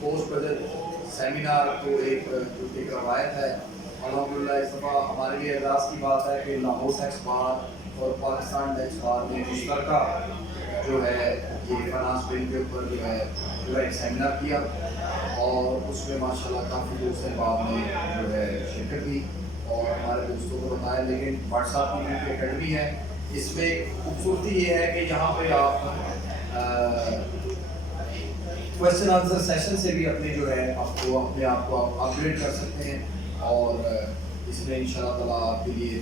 Post budget seminar को एक रवायत है। अल्हम्दुलिल्लाह इस दफ़ा हमारे लिए एजाज़ की बात है कि लाहौर टैक्स बार और पाकिस्तान टैक्स बार ने मुश्तरका जो है ये फाइनेंस बिल के ऊपर जो है पूरा एक सेमिनार किया और उसमें माशाल्लाह काफ़ी दोस्त अहबाब ने जो है शिरकत की और हमारे दोस्तों को बताया। लेकिन व्हाट्सएप की जो अकेडमी है इसमें खूबसूरती ये है कि यहाँ पे आप क्वेश्चन आंसर सेशन से भी अपने जो है आपको अपने आप को अपग्रेड कर सकते हैं और इसमें इंशाल्लाह ताला आपके लिए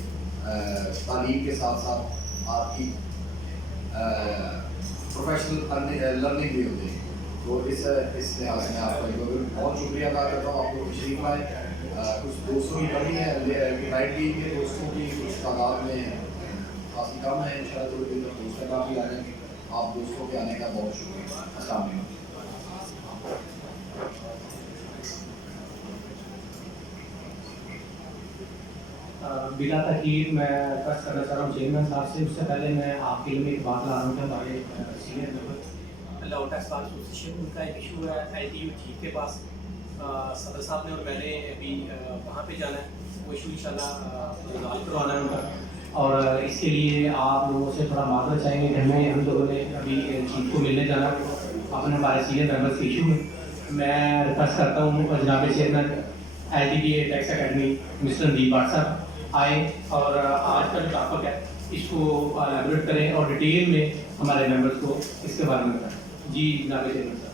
तालीम के साथ साथ आपकी प्रोफेशनल लर्निंग भी होती है। तो इस लिहाज में आपका बहुत शुक्रिया अदा करता हूँ। आपको तशरीफ लाए, कुछ दोस्तों की कमी है, नाइट टीम के दोस्तों की कुछ तादाद में काफ़ी कम है। इंशाल्लाह थोड़ी देर तक दोस्त काफ़ी आ जाएंगे। आप दोस्तों के आने का बहुत शुक्रिया। अस्सलाम वालेकुम। बिला तकीर मैं अर्ज करना चाह रहा हूँ चेयरमैन साहब से। उससे पहले मैं आपके लिए एक बात ला रहा हूँ कि हमारे senior member Lahore tax bar association उनका एक इशू है LTU चीफ के पास। सदर साहब ने और मैंने अभी वहाँ पे जाना है, वो इशू इंशाल्लाह रिजॉल्व करवाना है उनका। और इसके लिए आप लोगों से थोड़ा माजरत चाहेंगे कि हम लोगों ने अभी चीफ को मिलने जाना अपने हमारे सीनियर मेंबर्स के इशू में। मैं रिक्वेस्ट करता हूँ जनाब chairman LTBA tax academy mister दी साहब आए और आज का जो टॉपिक है इसको एलैबोरेट करें और डिटेल में हमारे मेंबर्स को इसके बारे में बताएं। जी जनाब चेयरमैन साहब।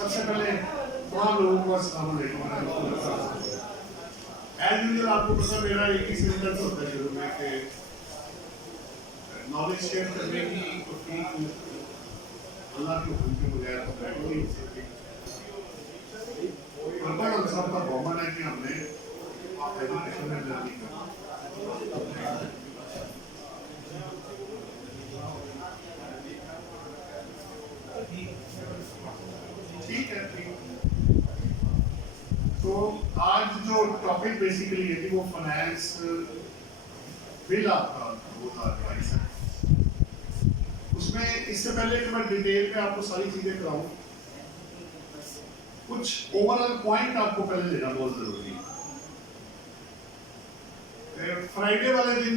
सबसे पहले तमाम लोगों को अस्सलाम वालेकुम। एज यूजुअल आपको पता मेरा एक ही सेंटेंस होता है शुरू में कि नॉलेज शेयर करने की तौफीक अल्लाह के हुक्म के बगैर तो नहीं हो सकती। और हम सब का कॉमन है कि हमने एजुकेशन में लर्निंग करना। ठीक है, ठीक। तो आज जो टॉपिक बेसिकली है कि वो फाइनेंस बिल आपका 2022 है। उसमें इससे पहले कि मैं डिटेल में आपको सारी चीजें कराऊं, कुछ ओवरऑल पॉइंट आपको पहले लेना बहुत जरूरी है। फ्राइडे वाले दिन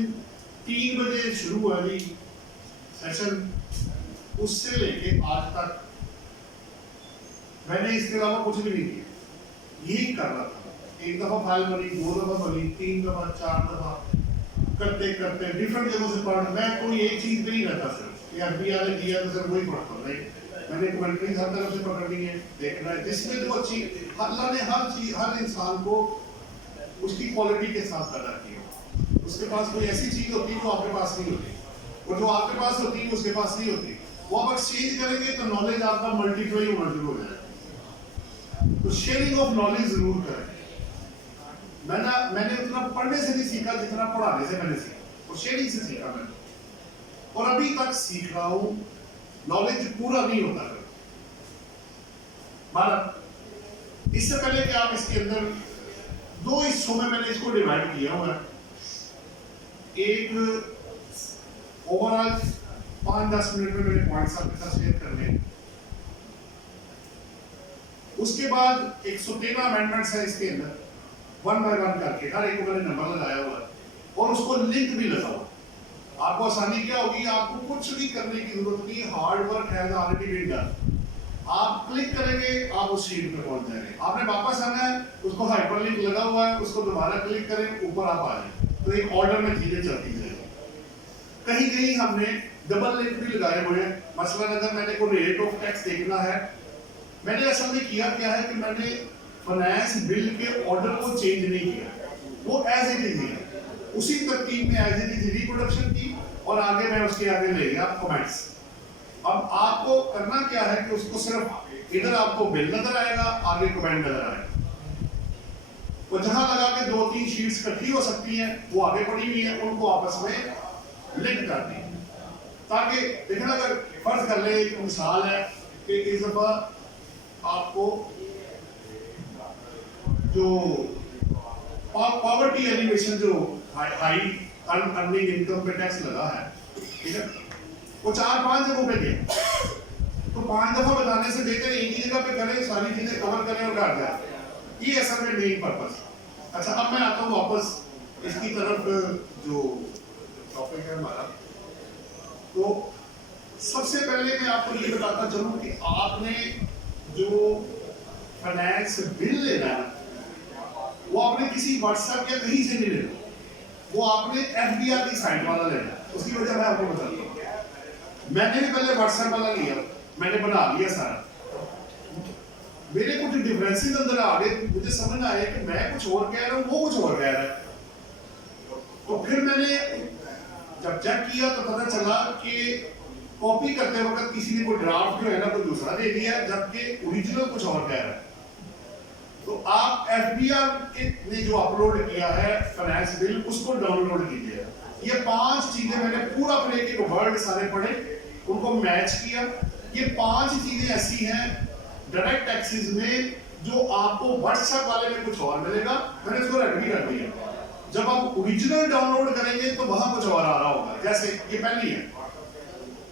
3 बजे शुरू हुआ जी सेशन, उससे लेके आज तक मैंने इसके अलावा कुछ भी नहीं किया, यही कर रहा था। एक दफा फाइल बनी, 2 दफा बनी, 3 दफा, 4 दफा करते करते डिफरेंट जगहों से पढ़। मैं कोई एक चीज नहीं रहता सिर्फ या FBI ने दिया तो सिर्फ वही पढ़ता नहीं। मैंने कमेंट्रीज हर तरफ से पकड़नी है, देखना है जिसमें जो अच्छी अल्लाह ने हर चीज हर इंसान को उसकी क्वालिटी के साथ पैदा किया। उसके पास कोई ऐसी चीज होती है जो आपके पास नहीं होती, और जो आपके पास होती है उसके पास नहीं होती। वो आप एक्सचेंज करेंगे तो नॉलेज आपका मल्टीप्लाई होना शुरू हो जाएगा। तो शेयरिंग ऑफ नॉलेज जरूर करें। मैंने उतना पढ़ने से नहीं सीखा जितना पढ़ाने से मैंने सीखा, और शेयरिंग से सीखा मैंने, और अभी तक सीख रहा हूं। नॉलेज पूरा नहीं होता है। इससे पहले कि आप इसके अंदर 2 हिस्सों में मैंने इसको डिवाइड किया हुआ है। एक ओवरऑल 5-10 मिनट में मेरे पॉइंट्स आपके साथ शेयर करने हैं। उसके बाद 113 अमेंडमेंट्स है इसके अंदर, 1 बाय 1 करके हर एक को मैंने नंबर लगाया हुआ है और उसको लिंक भी लगा हुआ। आपको आसानी क्या होगी, आपको कुछ भी करने की जरूरत नहीं, hard work has already been done. आप क्लिक करेंगे, आप उस शीट पे पहुंच जाएंगे। आपने वापस आना है, उसको हाइपरलिंक लगा हुआ है, उसको दोबारा क्लिक करें, ऊपर आप आ जाए, तो एक ऑर्डर में चीजें चलती जाएगी। कहीं कहीं हमने डबल लिंक भी लगाए हुए हैं। मसलन अगर मैंने कोई रेट ऑफ टैक्स देखना है, मैंने असल में किया क्या है कि मैंने फाइनेंस बिल के ऑर्डर को चेंज नहीं किया, वो एज इट इज है, उसी तरतीब में एज इट इज रिप्रोडक्शन की और आगे मैं उसके आगे ले गया कमेंट्स। अब आपको करना क्या है कि उसको सिर्फ इधर आपको बिल नजर आएगा, आगे कमेंट नजर आएगा। वो जहां लगा के 2-3 शीट्स इकट्ठी हो सकती हैं, वो आगे पड़ी हुई है, उनको आपस में लिंक कर दी, ताकि देखना अगर फर्ज कर ले एक मिसाल है कि इस दफा आपको जो पॉवर्टी एलिवेशन जो हाई अर्निंग इनकम पे टैक्स लगा है, ठीक है, वो 4-5 जगहों पे गया, तो 5 दफा बताने से बेहतर एक ही जगह पे करें, सारी चीजें कवर करें और घर जाए। ये असल में मेन पर्पस। अच्छा, अब मैं आता हूँ वापस इसकी तरफ, जो टॉपिक है हमारा। तो सबसे पहले मैं आपको ये बताता चलूं कि आपने जो फाइनेंस बिल लेना है वो आपने किसी व्हाट्सएप या कहीं से नहीं लेना, वो आपने FBR की साइट वाला लेना। उसकी वजह मैं आपको बताता हूँ। मैंने भी पहले व्हाट्सएप वाला लिया, मैंने बना लिया सारा, मेरे कुछ डिफरेंसेस अंदर आ गए, मुझे समझ में आया कि मैं कुछ और कह रहा हूँ, वो कुछ और कह रहा है। तो फिर मैंने जब चेक किया तो पता चला कि कॉपी करते वक्त किसी ने कोई ड्राफ्ट जो है ना कोई दूसरा दे दिया, जबकि ओरिजिनल कुछ और कह रहा है। तो आप FBR ने जो अपलोड किया है फाइनेंस बिल, उसको डाउनलोड कीजिए। ये 5 चीजें मैंने पूरा अपने एक वर्ड सारे पढ़े, उनको मैच किया। ये 5 चीजें ऐसी हैं डायरेक्ट टैक्सेस में जो आपको व्हाट्सएप वाले में कुछ और मिलेगा, मैंने इसको रेडी कर दिया। जब आप ओरिजिनल डाउनलोड करेंगे तो वहां कुछ और आ रहा होगा। जैसे ये पहली है,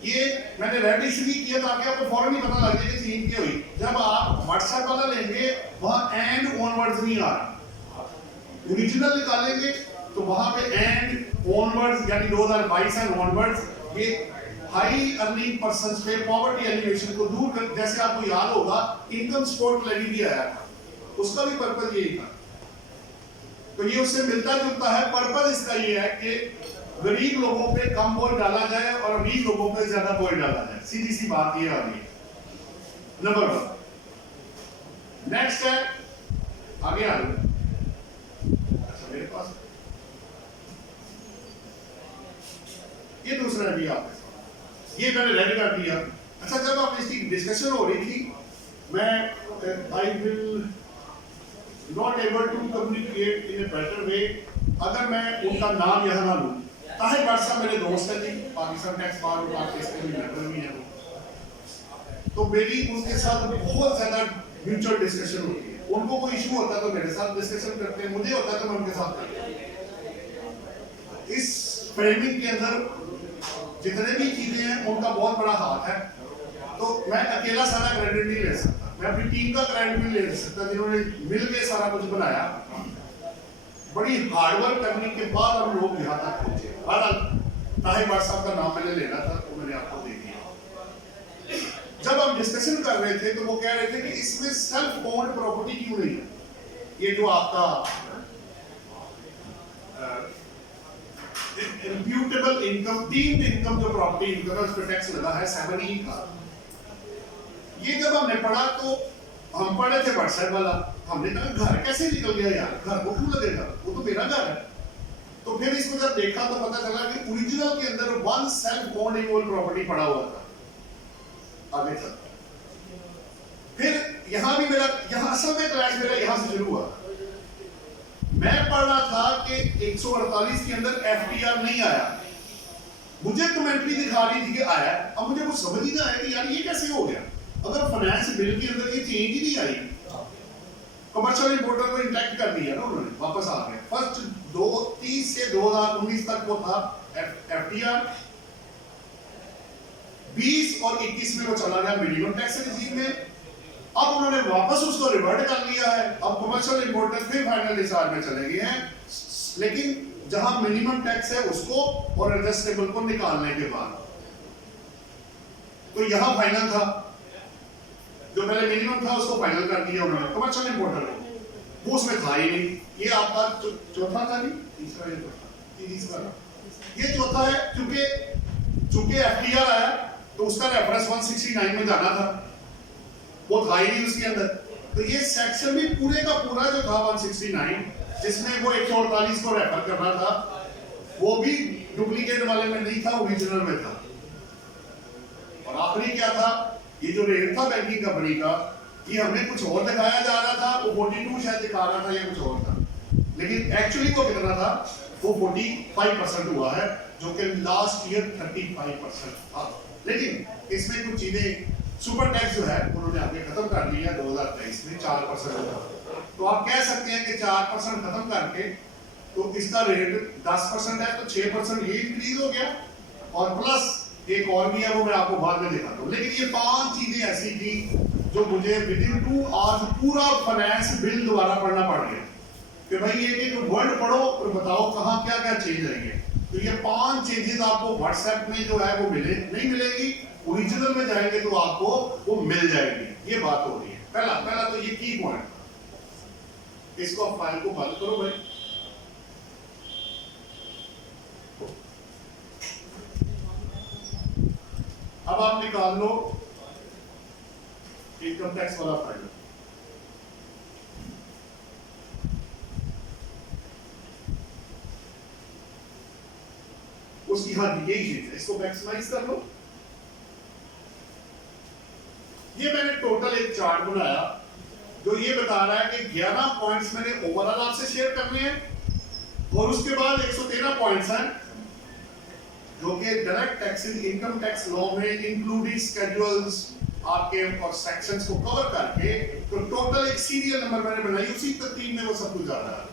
ये मैंने रेड इसलिए किया ताकि आपको फौरन ही पता लग जाए कि चीज क्या हुई। जब आप व्हाट्सएप वाला लेंगे वहां एंड ऑनवर्ड्स नहीं आ रहा, ओरिजिनल निकालेंगे तो वहां पे एंड ऑनवर्ड्स यानी 2022 एंड ऑनवर्ड्स, ये हाई अर्निंग पर्संस पे पॉवर्टी एलिवेशन को दूर कर। जैसे आपको याद होगा इनकम सपोर्ट लेवी भी आया था, उसका भी पर्पस यही था। तो ये उससे मिलता जुलता है। पर्पस इसका ये है कि गरीब लोगों पे कम बोझ डाला जाए और अमीर लोगों पे ज्यादा बोझ डाला जाए, सीधी सी बात ये आ रही है। नंबर 1। नेक्स्ट है, आगे आ रही है। अच्छा, मेरे पास ये दूसरा भी आपके साथ, ये मैंने रेडी कर दिया। अच्छा, जब आप इसकी डिस्कशन हो रही थी, मैं I will not able to communicate in a better way अगर मैं उनका नाम यहाँ ना लूँ। ताहिर बादशाह साहब मेरे दोस्त हैं जी, पाकिस्तान टैक्स बार और पाकिस्तान में मेंबर भी हैं, तो मेरी उनके साथ बहुत ज्यादा म्यूचुअल डिस्कशन होती है। उनको कोई इशू होता है तो मेरे साथ डिस्कशन करते हैं, मुझे होता है तो मैं उनके साथ करता हूँ। इस फ्रेमिंग के अंदर जितने भी चीजें हैं उनका बहुत बड़ा हाथ है, तो मैं अकेला सारा क्रेडिट नहीं ले सकता, मैं अपनी टीम का क्रेडिट भी ले सकता जिन्होंने मिलकर सारा कुछ बनाया। बड़ी हार्डवर्क करने के बाद हम लोग यहाँ तक पहुंचे। बहरहाल ताहिर बादशाह साहब का नाम मैंने लेना था तो मैंने आपको दे दिया। जब हम डिस्कशन कर रहे थे तो वो कह रहे थे कि इसमें सेल्फ ओन्ड प्रॉपर्टी क्यों नहीं है। ये जो आपका इम्प्यूटेबल इनकम, डीम्ड इनकम जो प्रॉपर्टी इनकम है उस पर टैक्स लगा है 7E का। ये जब हमने पढ़ा तो हम पढ़े थे व्हाट्सएप वाला, हमने कहा घर कैसे निकल गया यार, घर को क्यों लगेगा, वो तो मेरा घर है। तो फिर इसको जब देखा तो पता चला कि ओरिजिनल के अंदर one self owned equal property पड़ा हुआ था। आगे चल, फिर यहां भी मेरा, यहां असल में क्लैश मेरा यहां से शुरू हुआ। मैं पढ़ रहा था कि 148 के अंदर FTR नहीं आया, मुझे कमेंट्री दिखा रही थी कि आया। अब मुझे कुछ समझ ही ना आया कि यार ये कैसे हो गया, अगर फाइनेंस बिल के अंदर ये चेंज ही नहीं आई। कमर्शियल इंपोर्टर को इंटैक्ट कर दिया ना उन्होंने, वापस आ गया। फर्स्ट 30 से 2019 तक वो था FTR, 20 और 21 में वो चला गया मिनिमम टैक्स रेजिम में। अब उन्होंने वापस उसको रिवर्ट कर लिया है, अब कमर्शियल इंपोर्टर फिर फाइनल डिस्चार्ज में चले गए हैं, लेकिन जहां मिनिमम टैक्स है उसको और एडजस्टेबल को निकालने के बाद। तो यहां फाइनल था, जो पहले मिनिमम था उसको फाइनल कर दिया उन्होंने कमर्शियल इंपोर्टर को, वो उसमें था ही नहीं। ये आपका चौथा था नहीं, तीसरा ये चौथा है। चूंकि FTR आया तो उसका रेफरेंस 169 में जाना था, वो था ही नहीं उसके अंदर। तो ये सेक्शन भी पूरे का पूरा जो था 169 जिसमें वो 148 को रेफर कर रहा था, वो भी डुप्लीकेट वाले में नहीं था, ओरिजिनल में था। और आखिरी क्या था, ये जो रेट था बैंकिंग कंपनी का, ये हमें कुछ और दिखाया जा रहा था, वो 42 शायद दिखा रहा था या कुछ और था, लेकिन एक्चुअली वो कितना था, वो 45% हुआ है, जो कि लास्ट ईयर 35% था। लेकिन इसमें कुछ चीजें, सुपर टैक्स जो है उन्होंने आगे खत्म कर दिया 2023 में 4% होगा। तो आप कह सकते हैं कि 4% खत्म करके तो इसका रेट 10% है, तो 6% ये इंक्रीज हो गया, और प्लस एक और भी है, वो मैं आपको बाद में दिखाता हूँ। लेकिन ये 5 चीजें ऐसी थी जो मुझे विदिन 2 आवर्स पूरा फाइनेंस बिल दोबारा पढ़ना पड़ गया कि भाई एक एक वर्ड पढ़ो और बताओ कहाँ क्या क्या चेंज आई है। तो ये 5 चेंजेस आपको व्हाट्सएप में जो है वो नहीं मिलेगी, ओरिजिनल में जाएंगे तो आपको वो मिल जाएगी। ये बात हो रही है। पहला तो ये की पॉइंट, इसको आप फाइल को बंद करो भाई। अब आप निकाल लो इनकम टैक्स वाला फाइल। उसकी यही चीज है, इसको मैक्सिमाइज कर लो। ये मैंने टोटल एक चार्ट बनाया जो ये बता रहा है कि 11 पॉइंट्स मैंने ओवरऑल आपसे शेयर करने हैं, और उसके बाद 113 पॉइंट्स हैं जो कि direct taxes income tax law में इंक्लूडिंग स्केड्यूल्स आपके और सेक्शंस को कवर करके, तो टोटल एक सीरियल नंबर मैंने बनाई, उसी तरतीब में वो सब कुछ जा रहा है।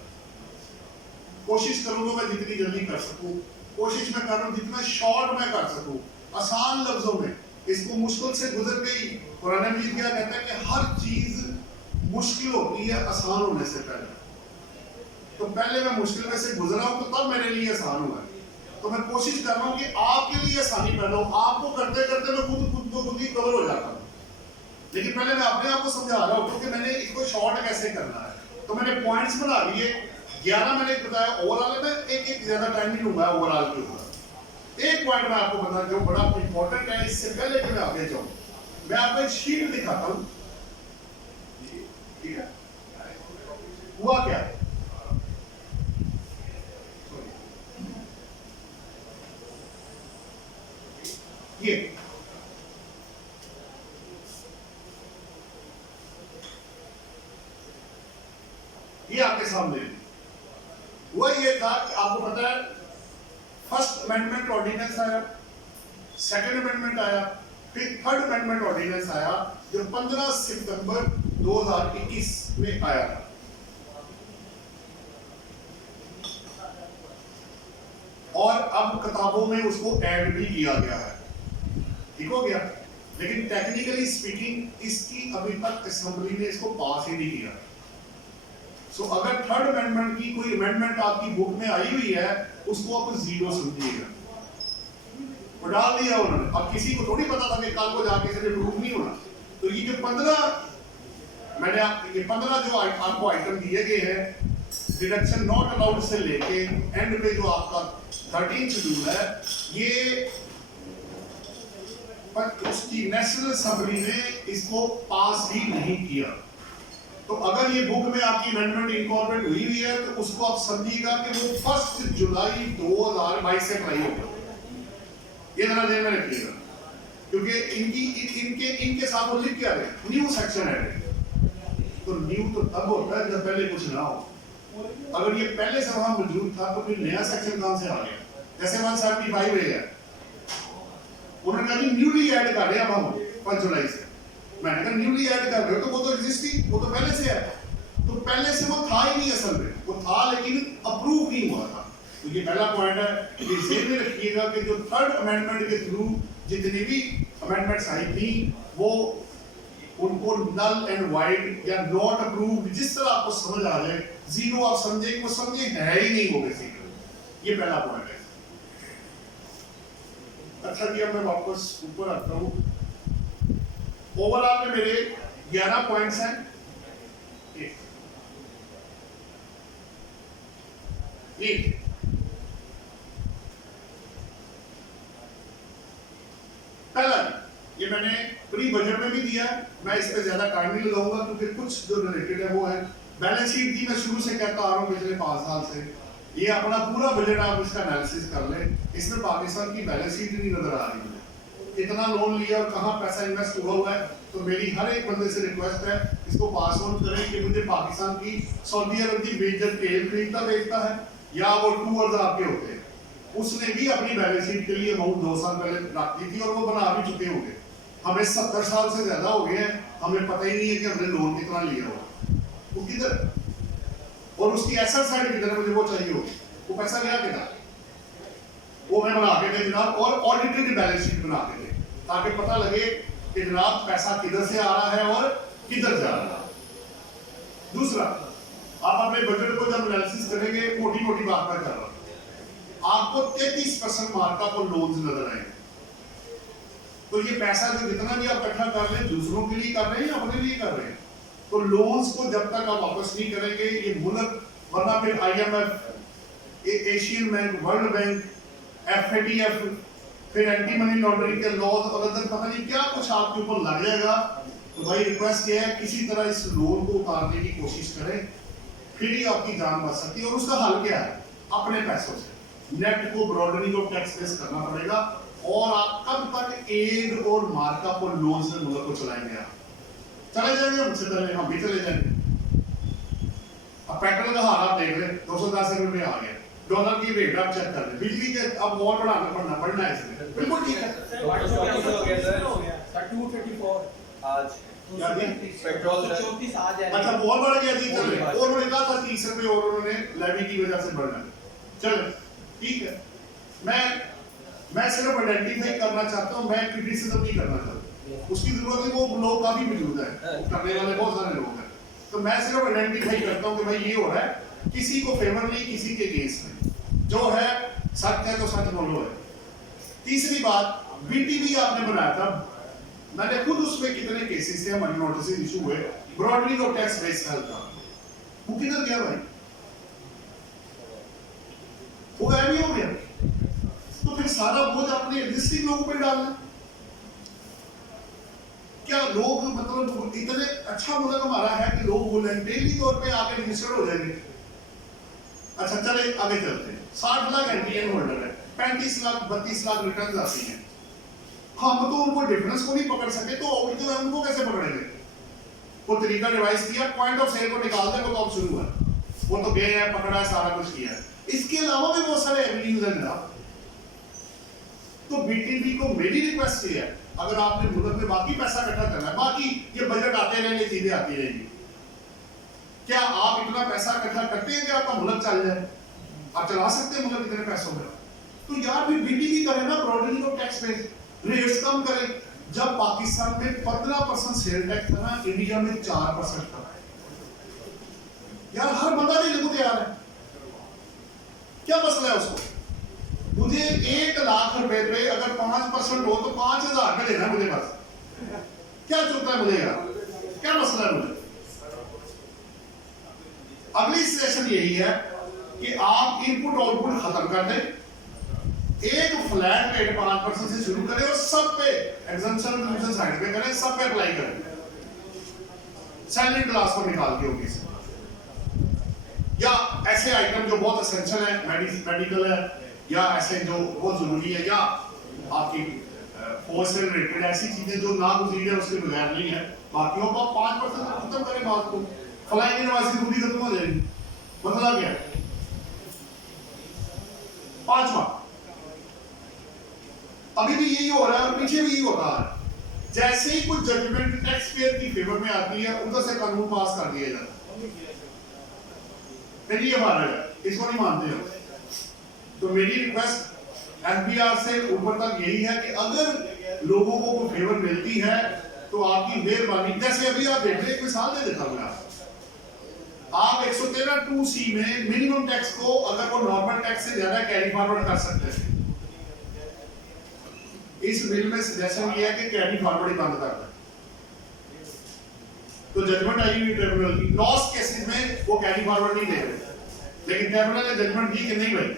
कोशिश करूंगा मैं जितनी जल्दी कर सकूं, कोशिश मैं कर रहा हूं जितना शॉर्ट मैं कर सकूं, आसान लफ्जों में। इसको मुश्किल से गुजर गई, कुरान मजीद क्या कहता है कि हर चीज मुश्किल होती है आसान होने से पहले। तो पहले मैं मुश्किल में से गुजरा हूं, तो तब मेरे लिए आसान हुआ। तो मैं कोशिश कर रहा हूं कि आपके लिए आसानी पैदा हो। आपको करते करते मैं खुद ही कवर हो जाता हूं, लेकिन पहले मैं अपने आप को समझा रहा हूं क्योंकि मैंने इसको शॉर्ट कैसे करना है। तो मैंने पॉइंट्स बना लिए, 11 मैंने बताया ओवरऑल में। एक ज्यादा टाइम नहीं लूंगा ओवरऑल के ऊपर। एक पॉइंट मैं आपको बता जो बड़ा इंपॉर्टेंट है, इससे पहले कि मैं आगे जाऊं, मैं आपको एक शीट दिखाता हूं। ठीक है, हुआ क्या, ये आपके सामने हुआ। ये था कि आपको पता है फर्स्ट अमेंडमेंट ऑर्डिनेंस आया, सेकंड अमेंडमेंट आया, फिर थर्ड अमेंडमेंट ऑर्डिनेंस आया जो 15 सितंबर 2021 में आया था। और अब किताबों में उसको ऐड भी किया गया है, ठीक हो गया। लेकिन टेक्निकली स्पीकिंग इसकी अभी तक असेंबली ने इसको पास ही नहीं किया। सो अगर थर्ड अमेंडमेंट की कोई अमेंडमेंट आपकी बुक में आई हुई है, उसको आप जीरो समझिएगा, वो डाल दिया उन्होंने। अब किसी को थोड़ी पता था कि कल को जाके इसे प्रूव नहीं होना। तो ये जो 15 मैंने ये 15 जो आपको आइटम दिए गए हैं, डिडक्शन नॉट अलाउड से लेके एंड पे जो आपका 13 शेड्यूल है, ये पर उसकी नेशनल असेंबली ने इसको पास ही नहीं किया। तो अगर ये बुक में आपकी अमेंडमेंट इनकॉर्पोरेट हुई है, तो उसको आप समझिएगा कि वो 1 जुलाई 2022 से अप्लाई होगा। ये जरा ध्यान में रखिएगा, क्योंकि इनके साथ वो लिख क्या रहे, न्यू सेक्शन है। तो न्यू तो तब होता है जब पहले कुछ ना हो। अगर ये पहले से वहां मौजूद था तो फिर नया सेक्शन कहां से आ गया? जैसे 175 है, उन्होंने कहा न्यूली ऐड कर रहे हैं हम 5 जुलाई से। मैंने कहा न्यूली ऐड कर रहे हो तो वो तो एग्जिस्ट ही, वो तो पहले से है। तो पहले से वो था ही नहीं असल में, वो था लेकिन अप्रूव नहीं हुआ था। तो ये पहला पॉइंट है, ये ध्यान में रखिएगा कि जो थर्ड अमेंडमेंट के थ्रू जितनी भी अमेंडमेंट्स आई थी, वो उनको नल एंड वाइड या नॉट अप्रूव्ड, जिस तरह आपको समझ आ जाए, जीरो आप समझे कि वो समझे है ही नहीं, वो बेसिकली। ये पहला पॉइंट है। अच्छा जी, अब मैं वापस ऊपर आता हूं। ओवरऑल में मेरे 11 पॉइंट्स हैं। एक पहला, ये मैंने प्री बजट में भी दिया है, मैं इस पे ज्यादा टाइम नहीं लगाऊंगा क्योंकि कुछ जो रिलेटेड है वो है। बैलेंस शीट की मैं शुरू से कहता आ रहा हूं पिछले 5 साल से, ये अपना पूरा बजट आप इसका एनालिसिस कर ले, इसमें पाकिस्तान की बैलेंस शीट नहीं नजर आ रही है। इतना लोन लिया और कहाँ पैसा इन्वेस्ट हुआ है। तो मेरी हर एक बंदे से रिक्वेस्ट है, इसको पास ऑन करें कि मुझे पाकिस्तान की सऊदी अरब की मेजर तेल खरीदता बेचता है या वो टूअर्स आपके होते हैं, उसने भी अपनी बैलेंस शीट के लिए अमाउंट 2 साल पहले रख दी थी और वो बना भी चुके होंगे। हमें 70 साल से ज्यादा हो गए हैं, हमें पता ही नहीं है कि हमने लोन कितना लिया हुआ, वो किधर और उसकी एसेट साइड किधर है, मुझे वो चाहिए होगी। वो पैसा गया किधर, वो मैं बना के दे जनाब, और ऑडिटेड बैलेंस शीट बना के दे, ताकि पता लगे कि जनाब पैसा किधर से आ रहा है और किधर जा रहा है। दूसरा, आप अपने बजट को जब एनालिसिस करेंगे, मोटी मोटी बात मैं कर रहा हूं, आपको 33% मार्कअप और लोन्स नजर आएंगे। तो ये पैसा जो जितना भी आप इकट्ठा कर रहे हैं, दूसरों के लिए कर रहे हैं या अपने लिए कर रहे हैं। तो लोन्स को जब तक आप वापस नहीं करेंगे, ये मुल्क, वरना फिर IMF, Asian bank, world bank, FATF, फिर एंटी मनी लॉन्ड्रिंग के लॉज और अदर पता नहीं क्या कुछ आपके ऊपर लग जाएगा। तो भाई रिक्वेस्ट ये है, किसी तरह इस लोन को उतारने की कोशिश करें, फिर ही आपकी जान बच सकती है। और उसका हल क्या है? अपने पैसों से नेट को ब्रॉडनिंग ऑफ टैक्स बेस करना पड़ेगा। और आप कब तक एड और मार्कअप और लोन से मुल्क को चलाएंगे? आप चले जाएंगे, हमसे पहले हम भी चले जाएंगे। अब पेट्रोल का हाल आप देख रहे, 210 रुपए आ गया, डॉलर की रेट आप चेक कर रहे, बिजली के अब और बढ़ाना पड़ना है इसमें, बिल्कुल ठीक है। आज पेट्रोल 34 आ जाए। अच्छा बहुत बढ़ गया जी, चले और उन्होंने कहा था 30 रुपए और उन्होंने लेवी की वजह से बढ़ना। चलो ठीक है, मैं सिर्फ आइडेंटिफाई करना चाहता हूँ, मैं क्रिटिसिज्म नहीं करना चाहता। उसकी जरूरत है, वो लोग काफी मौजूद है, करने वाले बहुत सारे लोग हैं। तो मैं सिर्फ आइडेंटिफाई करता हूँ कि भाई ये हो रहा है, किसी को फेवर नहीं, किसी के केस में जो है सच है तो सच बोलो है। तीसरी बात, BTV आपने बनाया था, मैंने खुद उसमें कितने केसेस थे, हमारे नोटिस इशू हुए, ब्रॉडनिंग ऑफ टैक्स बेस का, वो किधर गया भाई? वो गायब ही हो गया। तो फिर सारा बोझ अपने एग्जिस्टिंग लोगों पे डालना। क्या लोग मतलब इतने अच्छा मुल्क हमारा है कि लोग वॉलंटरी तौर पे आके रजिस्टर्ड हो जाएंगे? अच्छा चले आगे चलते हैं। 60 लाख एनटीएन होल्डर है, 35 लाख 32 लाख रिटर्न आती हैं। हम तो उनको डिफरेंस को नहीं पकड़ सके, तो और जो है उनको कैसे पकड़ेंगे? वो तरीका डिवाइस किया, पॉइंट ऑफ सेल को निकाल दे, वो तो अब शुरू हुआ, वो तो गए हैं, पकड़ा है, सारा कुछ किया है। इसके अलावा भी बहुत सारे एवेन्यूज हैं जनाब। तो BTV को मेरी रिक्वेस्ट ये है, अगर आपने मुल्क में बाकी पैसा इकट्ठा करना है, बाकी ये बजट आते रहेंगे, चीजें आती रहेंगी, क्या आप इतना पैसा इकट्ठा करते हैं कि आपका मुल्क चल जाए? आप चला सकते हैं मुल्क इतने पैसों में? तो यार फिर BTV करे ना, broadening of tax base, rates कम करे। जब पाकिस्तान में 15% सेल टैक्स था ना, इंडिया में 4% था। यार हर बंदा देने को तैयार है, क्या मसला है उसको? मुझे 1 लाख रुपए पे अगर 5% हो तो 5000 रुपए देना मुझे, बस। क्या चुकता है मुझे यार? क्या मसला है मुझे? अगली सेशन यही है कि आप इनपुट आउटपुट खत्म कर दें, एक फ्लैट रेट 5% से शुरू करें और सब पे एग्जम्पशन साइड पे करें, सब पे अप्लाई करें, सैलरी क्लास को निकाल के होगी, या ऐसे आइटम जो बहुत एसेंशियल है, मेडिकल है, या ऐसे जो बहुत जरूरी है, या आपकी फोर्स से रिलेटेड ऐसी चीजें जो नागुज़ीर है, उसके बगैर नहीं है, बाकियों को 5% खत्म करें बात को, फ्लाइंग यूनिवर्सिटी पूरी खत्म हो जाएगी। मतलब क्या है? 5वां, अभी भी यही हो रहा है और पीछे भी यही हो रहा है। जैसे ही कुछ जजमेंट टैक्स पेयर की फेवर में आती है, उधर से कानून पास कर दिया जाता है। फिर ये भारत है, इसको नहीं मानते हो। तो मेरी रिक्वेस्ट FBR से ऊपर तक यही है कि अगर लोगों को कोई फेवर मिलती है तो आपकी मेहरबानी, जैसे अभी आप देख रहे हैं, मिसाल दे देता हूं आप 113(2)C में मिनिमम टैक्स को अगर वो नॉर्मल टैक्स से ज्यादा कैरी फॉरवर्ड कर सकते हैं, इस बिल में सजेशन ये है कि कैरी फॉरवर्ड ही बंद कर दें। तो जजमेंट आई हुई ट्रिब्यूनल की, लॉस केसेस में वो कैरी फॉरवर्ड नहीं दे रहे, लेकिन ट्रिब्यूनल ने जजमेंट दी कि नहीं भाई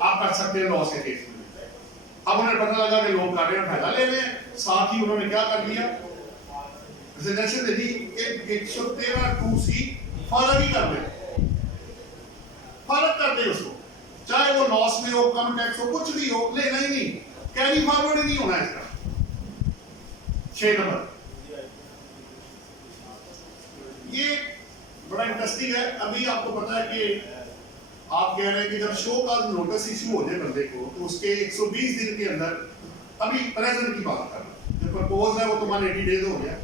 आप कर सकते हैं लॉस के केस में। अब उन्हें पता लगा कि लोग कर रहे हैं, फायदा ले रहे हैं, साथ ही उन्होंने क्या कर दिया, सजेशन दे दी कि 113(2)C फॉलो ही कर ले। फर्क कर दे उसको, चाहे वो लॉस में हो, कम टैक्स हो, कुछ भी हो, लेना ही नहीं, कैरी फॉरवर्ड ही नहीं होना इसका। 6 नंबर ये बड़ा इंटरेस्टिंग है। अभी आपको पता है कि आप कह रहे हैं कि जब शो का नोटिस इशू हो जाए बंदे को तो उसके 120 दिन के अंदर, अभी प्रेजेंट की बात कर रहा हूं, जो प्रपोज है वो तो 180 डेज हो गया,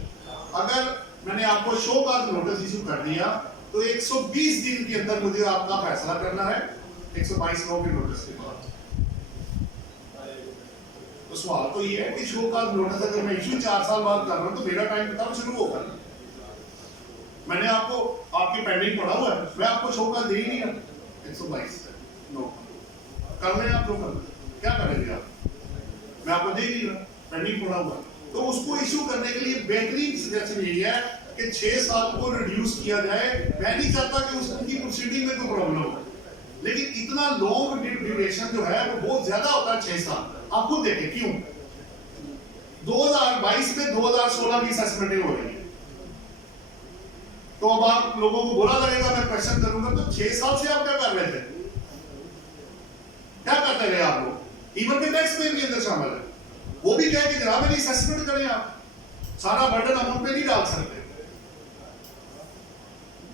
अगर मैंने आपको शो का नोटिस इशू कर दिया तो 120 दिन के अंदर मुझे आपका फैसला करना है 122 के नोटिस के बाद। तो सवाल तो ये है कि शो का नोटिस अगर मैं इशू 4 साल बाद कर रहा हूं तो मेरा टाइम तब शुरू होगा। मैंने आपको आपकी पेंडिंग पड़ा हुआ है, मैं आपको शो का दे ही नहीं रहा 122 नो कर रहे हैं आप, जो कर क्या करेंगे आप, मैं आपको दे नहीं रहा, पेंडिंग पड़ा हुआ। तो उसको इशू करने के लिए बेहतरीन सजेशन यही है कि 6 साल को रिड्यूस किया जाए। मैं नहीं चाहता कि उसकी प्रोसीडिंग में कोई प्रॉब्लम हो, लेकिन इतना लॉन्ग ड्यूरेशन जो है वो बहुत ज्यादा होता है 6 साल। आप खुद देखें क्यों 2022 में 2016 की असेसमेंटें हो रही है, तो अब आप लोगों को बुरा लगेगा, मैं क्वेश्चन करूंगा तो 6 साल से आप क्या कर रहे थे, क्या करते रहे आप लोग? इवन के टैक्स पेयर के अंदर शामिल है, वो भी कहे कि जनाब मेरी असेसमेंट करें, आप सारा बर्डन हम उन पे नहीं डाल सकते।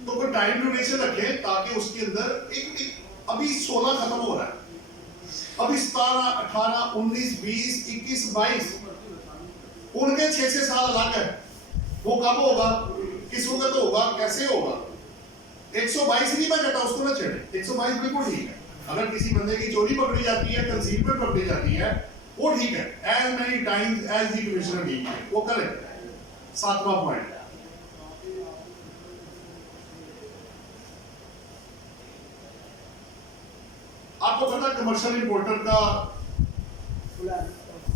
तो कोई टाइम ड्यूरेशन रखें ताकि उसके अंदर एक अभी 16 खत्म हो रहा है, अभी 17, 18, 19, 20, 21, 22 उनके 6 साल अलग है। वो कब होगा, किस वक्त होगा, कैसे होगा? 122 नहीं मैं कहता उसको ना छेड़े, 122 बिल्कुल ठीक है। अगर किसी बंदे की चोरी पकड़ी जाती है, कंसीलमेंट पकड़ी जाती है, वो ठीक है, as many times as the commissioner ठीक है, वो करे। 7वां पॉइंट, आपको पता कमर्शियल इंपोर्टर का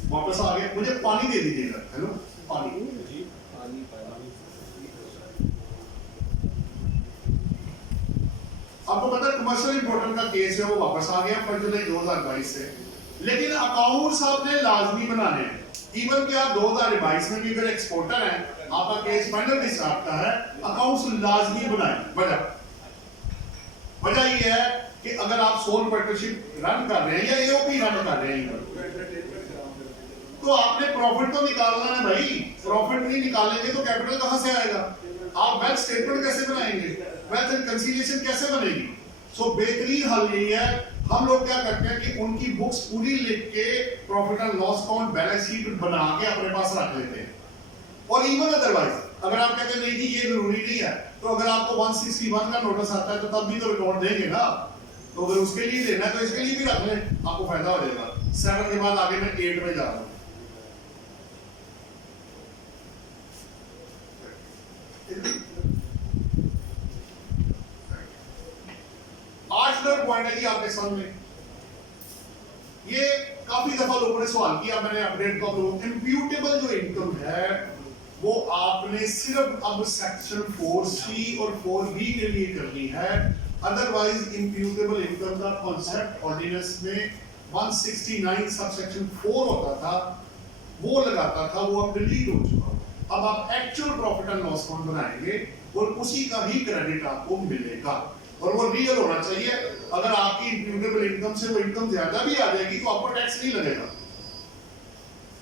वापस आ गया, मुझे पानी दे दीजिएगा। हेलो पानी, आपको पता है कमर्शियल इंपोर्टर का केस है वो वापस आ गया 1 जुलाई 2022 से, लेकिन अकाउंट्स आपने लाजमी बनाने हैं। इवन कि आप 2022 में भी अगर एक्सपोर्टर हैं, आपका केस फाइनल डिस्चार्ज का है, अकाउंट्स लाजमी बनाएं। वजह ये है कि अगर आप सोल पार्टनरशिप रन कर रहे हैं या एओपी रन कर रहे हैं तो आपने प्रॉफिट तो निकालना है भाई। प्रॉफिट नहीं निकालेंगे तो कैपिटल कहां से आएगा? आप वेल्थ स्टेटमेंट कैसे बनाएंगे, वेल्थ एंड कंसीलिएशन कैसे बनेगी? सो बेहतरीन हल यही है, हम लोग क्या करते हैं कि उनकी बुक्स पूरी लिख के profit and loss account balance sheet बना के अपने पास रख लेते हैं। और इवन अदरवाइज अगर आप कहते हैं नहीं जी ये जरूरी नहीं है, तो अगर आपको 161 का नोटिस आता है तो तब भी तो रिकॉर्ड देंगे ना, तो अगर उसके लिए देना है तो इसके लिए भी रख लें, आपको फायदा हो जाएगा। 7 के बाद आगे मैं 8 में जा रहा हूं। 8 नंबर पॉइंट है जी आपके सामने, ये काफी दफा लोगों ने सवाल किया, मैंने अपडेट को इंप्यूटेबल जो इनकम है वो आपने सिर्फ अब सेक्शन 4C और 4B के लिए करनी है। अदरवाइज इंप्यूटेबल इनकम का कॉन्सेप्ट ऑर्डिनेंस में 169 सबसेक्शन 4 होता था, वो लगाता था, वो अब डिलीट हो चुका। अब आप actual profit and loss account बनाएंगे और उसी का ही क्रेडिट आपको मिलेगा और वो रियल होना चाहिए। अगर आपकी इंप्यूटेबल इनकम से वो इनकम ज्यादा भी आ जाएगी तो आपको टैक्स नहीं लगेगा।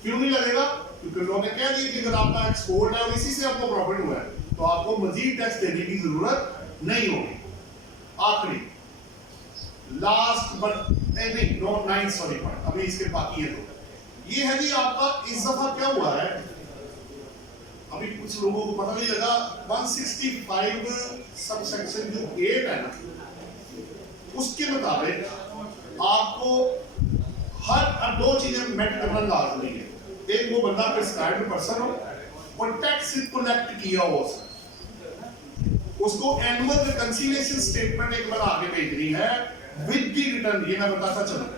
क्यों नहीं लगेगा? क्योंकि लोगों ने कह दिया कि अगर आपका एक्सपोर्ट है और इसी से आपको प्रॉफिट हुआ है तो आपको मजीद टैक्स देने की जरूरत नहीं होगी। आखिरी लास्ट बट नहीं नो 9 सॉरी पॉइंट, अभी इसके बाकी है। तो ये है जी आपका इस दफा क्या हुआ है, अभी कुछ लोगों को पता नहीं लगा, 165 सबसेक्शन जो 8 है ना, उसके मुताबिक आपको हर 2 चीजें मेट करना लाजमी है। एक वो बंदा प्रिस्क्राइब्ड पर्सन हो और टैक्स कलेक्ट किया हो, उसको एनुअल रिकंसिलिएशन स्टेटमेंट एक बार आगे भेजनी है विद द रिटर्न। ये मैं बताता चलूं,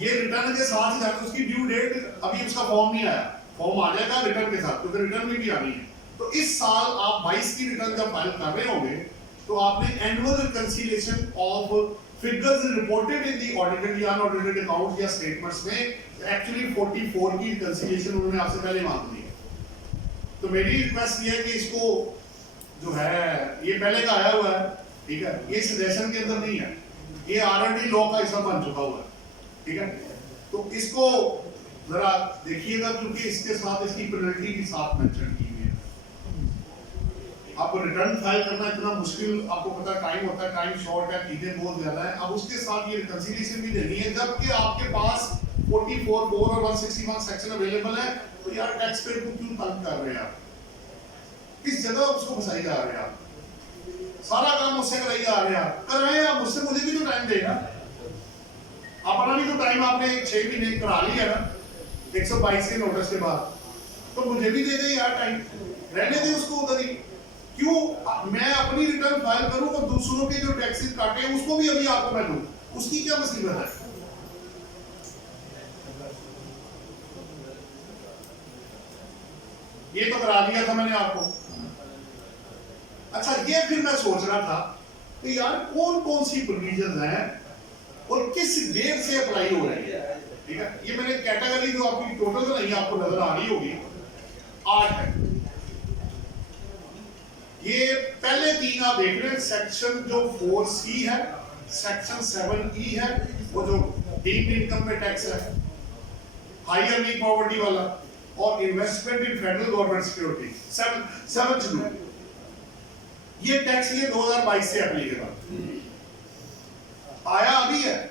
ये रिटर्न के साथ ही साथ उसकी ड्यू डेट, अभी उसका फॉर्म नहीं आया, फॉर्म आ जाएगा रिटर्न के साथ, क्योंकि रिटर्न में भी आनी है। तो इस साल आप 22 की रिटर्न जब फाइल कर रहे होंगे तो आपने annual reconciliation of figures reported in the audited या अनऑडिटेड अकाउंट्स या स्टेटमेंट्स में एक्चुअली 44 की रिकंसिलिएशन उन्होंने आपसे पहले मांग ली है। तो मेरी रिक्वेस्ट ये है कि इसको जो है ये पहले का आया हुआ है, ठीक है, ये सजेशन के अंदर नहीं है, ये ऑलरेडी लॉ का हिस्सा बन चुका हुआ है, ठीक है। तो इसको जरा देखिएगा क्योंकि इसके साथ इसकी पेनल्टी भी साथ मेंशन की हुई है। आपको रिटर्न फाइल करना इतना मुश्किल, आपको पता टाइम होता है, टाइम शॉर्ट है, चीजें बहुत ज्यादा है। अब उसके साथ ये रिकंसिलिएशन भी देनी है, जबकि आपके पास 44(4) और 161 सेक्शन अवेलेबल है। तो यार टैक्स पेयर को क्यों तंग कर रहे हैं आप? किस जगह उसको फंसाई जा रहे हैं आप? सारा काम मुझसे कराई जा रहे हैं आप, कराए आप मुझसे, मुझे भी तो टाइम देना। अपना भी तो टाइम आपने 6 महीने करा लिया ना 122 के नोटिस के बाद, तो मुझे भी दे दे यार टाइम, रहने दे उसको उधर ही। क्यों मैं अपनी रिटर्न फाइल करूं और दूसरों के जो टैक्सेस काटे हैं उसको भी अभी आपको मैं दूं? उसकी क्या मुसीबत है? ये तो करा दिया था मैंने आपको। अच्छा, ये फिर मैं सोच रहा था कि यार कौन कौन सी प्रोविजन है और किस डेट से अप्लाई हो रही है, ठीक है। ये मैंने कैटेगरी जो आपकी टोटल नहीं आपको नजर आ रही होगी 8 है। ये पहले 3 आप देख रहे हैं, सेक्शन जो 4C है, सेक्शन 7E है, वो जो डीम्ड इनकम पे टैक्स है, हाई अर्निंग पॉवर्टी वाला, और इन्वेस्टमेंट इन फेडरल गवर्नमेंट सिक्योरिटी 7th ये टैक्स ये 2022 से एप्लीकेबल आया, अभी है,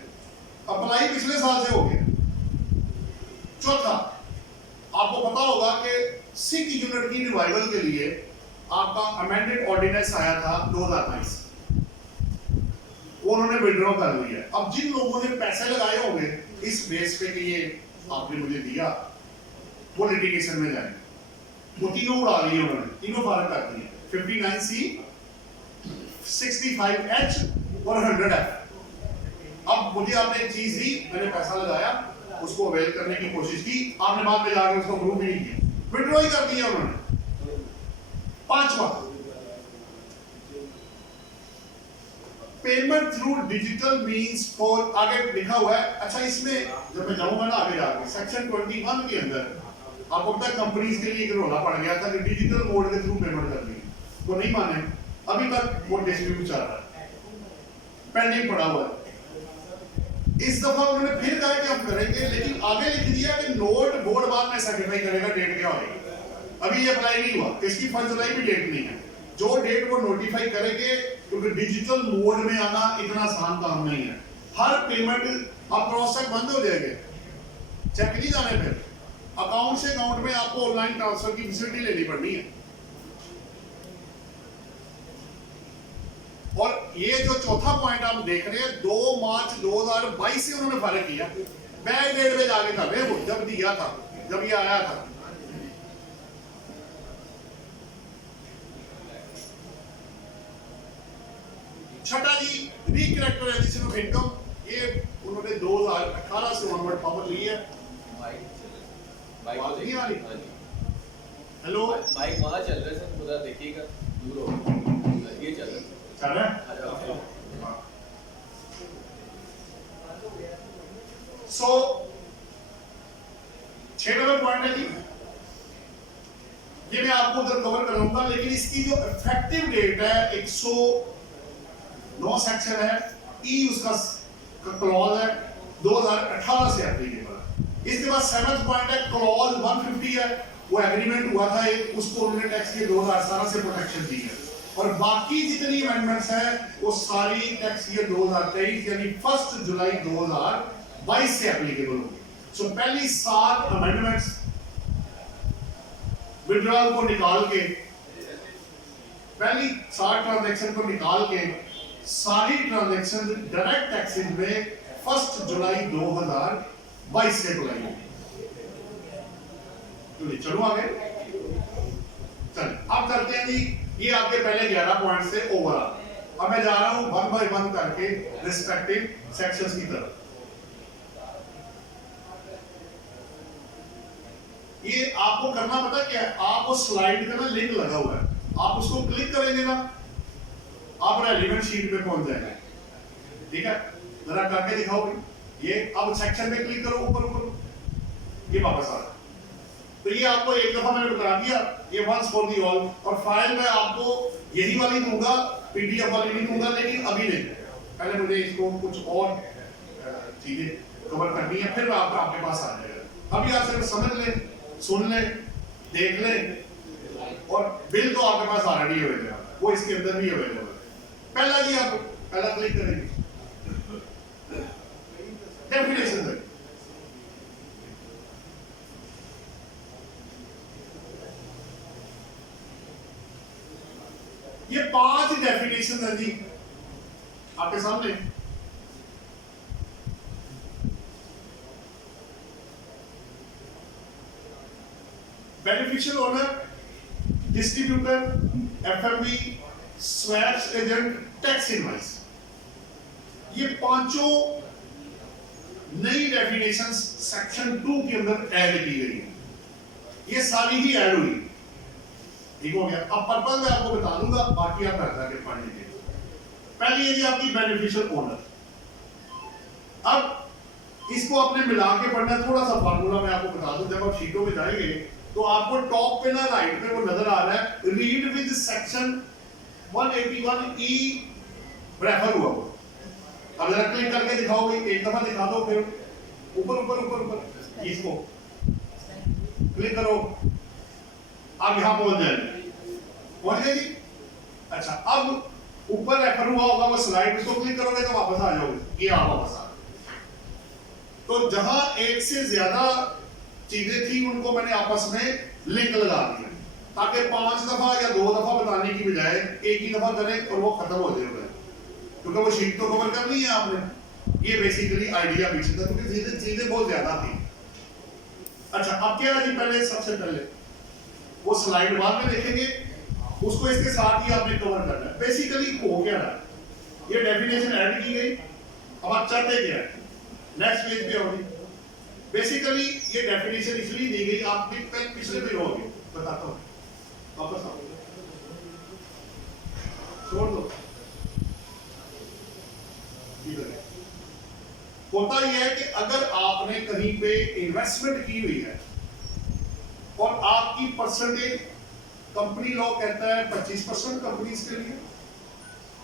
अप्लाई पिछले साल से हो गया। चौथा, आपको पता होगा कि सिख यूनिट की रिवाइवल के लिए आपका अमेंडेड ऑर्डिनेंस आया था 2022, उन्होंने विड्रॉ कर लिया है। अब जिन लोगों ने पैसे लगाए होंगे इस बेस पे कि ये आपने मुझे दिया, वो लिटिगेशन में जाएंगे, वो तीनों उड़ा लिए उन्होंने, तीनों फारग कर दिए, 59C, 65H और 100F। अब मुझे आपने एक चीज दी, मैंने पैसा लगाया, उसको अवेल करने की कोशिश की, आपने बाद में जाकर उसको अप्रूव भी नहीं किया, विड्रॉ ही कर दिया उन्होंने। 5वां, payment through digital means for, आगे लिखा हुआ है। अच्छा, इसमें जब मैं जाऊंगा ना आगे जाके सेक्शन 21 के अंदर आपको पता है कंपनीज के लिए एक रोला पड़ गया था कि डिजिटल मोड के थ्रू पेमेंट करनी है, वो नहीं माने, अभी तक वो डिस्प्यूट चल रहा है, पेंडिंग पड़ा हुआ है। इस दफा उन्होंने फिर कहा कि हम करेंगे, लेकिन आगे लिख दिया कि नोट बोर्ड बाद में सर्टिफाई करेगा, डेट क्या होगी, अभी ये अप्लाई नहीं हुआ, इसकी 1 जुलाई भी डेट नहीं है। जो डेट वो नोटिफाई करेंगे, क्योंकि डिजिटल मोड में आना इतना आसान काम नहीं है। हर पेमेंट अब क्रॉस चेक बंद हो जाएंगे, चेक नहीं जाने, फिर अकाउंट से अकाउंट में आपको ऑनलाइन ट्रांसफर की फैसिलिटी लेनी पड़नी है। और ये जो चौथा पॉइंट आप देख रहे हैं, 2 मार्च 2022 से उन्होंने फारिग किया, बैक डेट में जाके कर रहे हैं, वो जब दिया था, जब ये आया था। छठा जी, रिकैरेक्टराइजेशन ऑफ इनकम, ये उन्होंने 2018 से ऑनवर्ड पावर ली है। आवाज नहीं आ रही? हेलो, माइक वहाँ चल रहा है सर, खुदा देखिएगा, दूर हो, ये चल रहा है। चल रहा है? सो 6 नंबर पॉइंट है जी, ये मैं आपको उधर कवर करूंगा, लेकिन इसकी जो इफेक्टिव डेट है 109 सेक्शन है, ई उसका क्लॉज है 2018 से एप्लीकेबल है। इसके बाद 7th पॉइंट है, क्लॉज 150 है, वो एग्रीमेंट हुआ था एक, उसको उन्होंने टैक्स के 2018 से प्रोटेक्शन दी है। और बाकी जितनी अमेंडमेंट्स हैं वो सारी टैक्स ईयर 2023 यानी 1 जुलाई 2022 से एप्लीकेबल होगी। सो पहली 7 अमेंडमेंट्स विड्रॉल को निकाल के, पहली 7 ट्रांजैक्शन को निकाल के सारी ट्रांजैक्शन डायरेक्ट टैक्सेस में 1 जुलाई 2022 से अप्लाई होगी। तो चलो आगे चल, अब करते हैं जी, ये आपके पहले 11 पॉइंट से ओवरऑल। अब मैं जा रहा हूं 1 बाय 1 करके रिस्पेक्टिव सेक्शंस की तरफ। ये आपको करना पता क्या है, आपको स्लाइड का ना लिंक लगा हुआ है, आप उसको क्लिक करेंगे ना, आप रेलेवेंट शीट पे पहुंच जाएंगे, ठीक है। जरा करके दिखाओगे ये, अब सेक्शन में क्लिक करो, ऊपर ये वापस आ रहा है। तो ये आपको एक दफा मैंने बता दिया, ये वंस फॉर दी ऑल। और फाइल में आपको यही वाली दूंगा, पीडीएफ वाली नहीं दूंगा, लेकिन अभी नहीं, पहले मुझे इसको कुछ और चीजें कवर करनी है, फिर आपके पास आ जाएगा। अभी आप सिर्फ समझ ले, सुन ले, देख ले, और बिल तो आपके पास ऑलरेडी अवेलेबल है, वो इसके अंदर भी अवेलेबल है। पहला जी आप पहला क्लिक करेंगे डेफिनेशन है। ये 5 डेफिनेशन है जी आपके सामने। Beneficial owner, distributor, FMV, swaps agent, tax invoice, ये पांचों नई डेफिनेशंस सेक्शन 2 के अंदर ऐड की गई है। ये सारी ही ऐड हुई, ठीक हो गया। अब पर्पस मैं आपको बता दूंगा, बाकी आप घर जाके पढ़ लीजिए। पहली है जी आपकी बेनिफिशियल ओनर। अब इसको आपने मिला के पढ़ना, थोड़ा सा फार्मूला मैं आपको बता दूं। जब आप शीटों में जाएंगे तो आपको टॉप पे ना राइट पे वो नजर आ रहा है, read with section 181E refer हुआ हो। अब जरा क्लिक करके दिखाओगे, एक दफा दिखा दो, फिर ऊपर ऊपर ऊपर ऊपर इसको क्लिक करो, आप यहां पहुंच जाएंगे। पहुंच गए जी? अच्छा, अब ऊपर रेफर हुआ होगा वो स्लाइड, उसको क्लिक करोगे तो वापस आ जाओगे, ये आप वापस आ। तो जहां एक से ज्यादा चीजें थी उनको मैंने आपस में लिंक लगा दिया, ताकि 5 दफा या 2 दफा बताने की बजाय एक ही दफा करें और वो खत्म हो जाए, क्योंकि वो शीट तो कवर करनी है आपने। ये बेसिकली आइडिया पीछे था, क्योंकि चीजें बहुत ज्यादा थी। अच्छा, अब क्या है जी, पहले सबसे पहले वो स्लाइड बाद में देखेंगे, उसको इसके साथ ही आपने कवर करना है। बेसिकली हो क्या रहा है, ये डेफिनेशन ऐड की गई। अब आप चाहते क्या है, नेक्स्ट पेज पे होगी। बेसिकली ये डेफिनेशन इसलिए दी गई, आप पिछले पे होगी, बताता हूं, वापस आओ, छोड़ दो। होता यह है कि अगर आपने कहीं पे इन्वेस्टमेंट की हुई है और आपकी परसेंटेज, कंपनी लॉ कहता है 25% कंपनीज के लिए,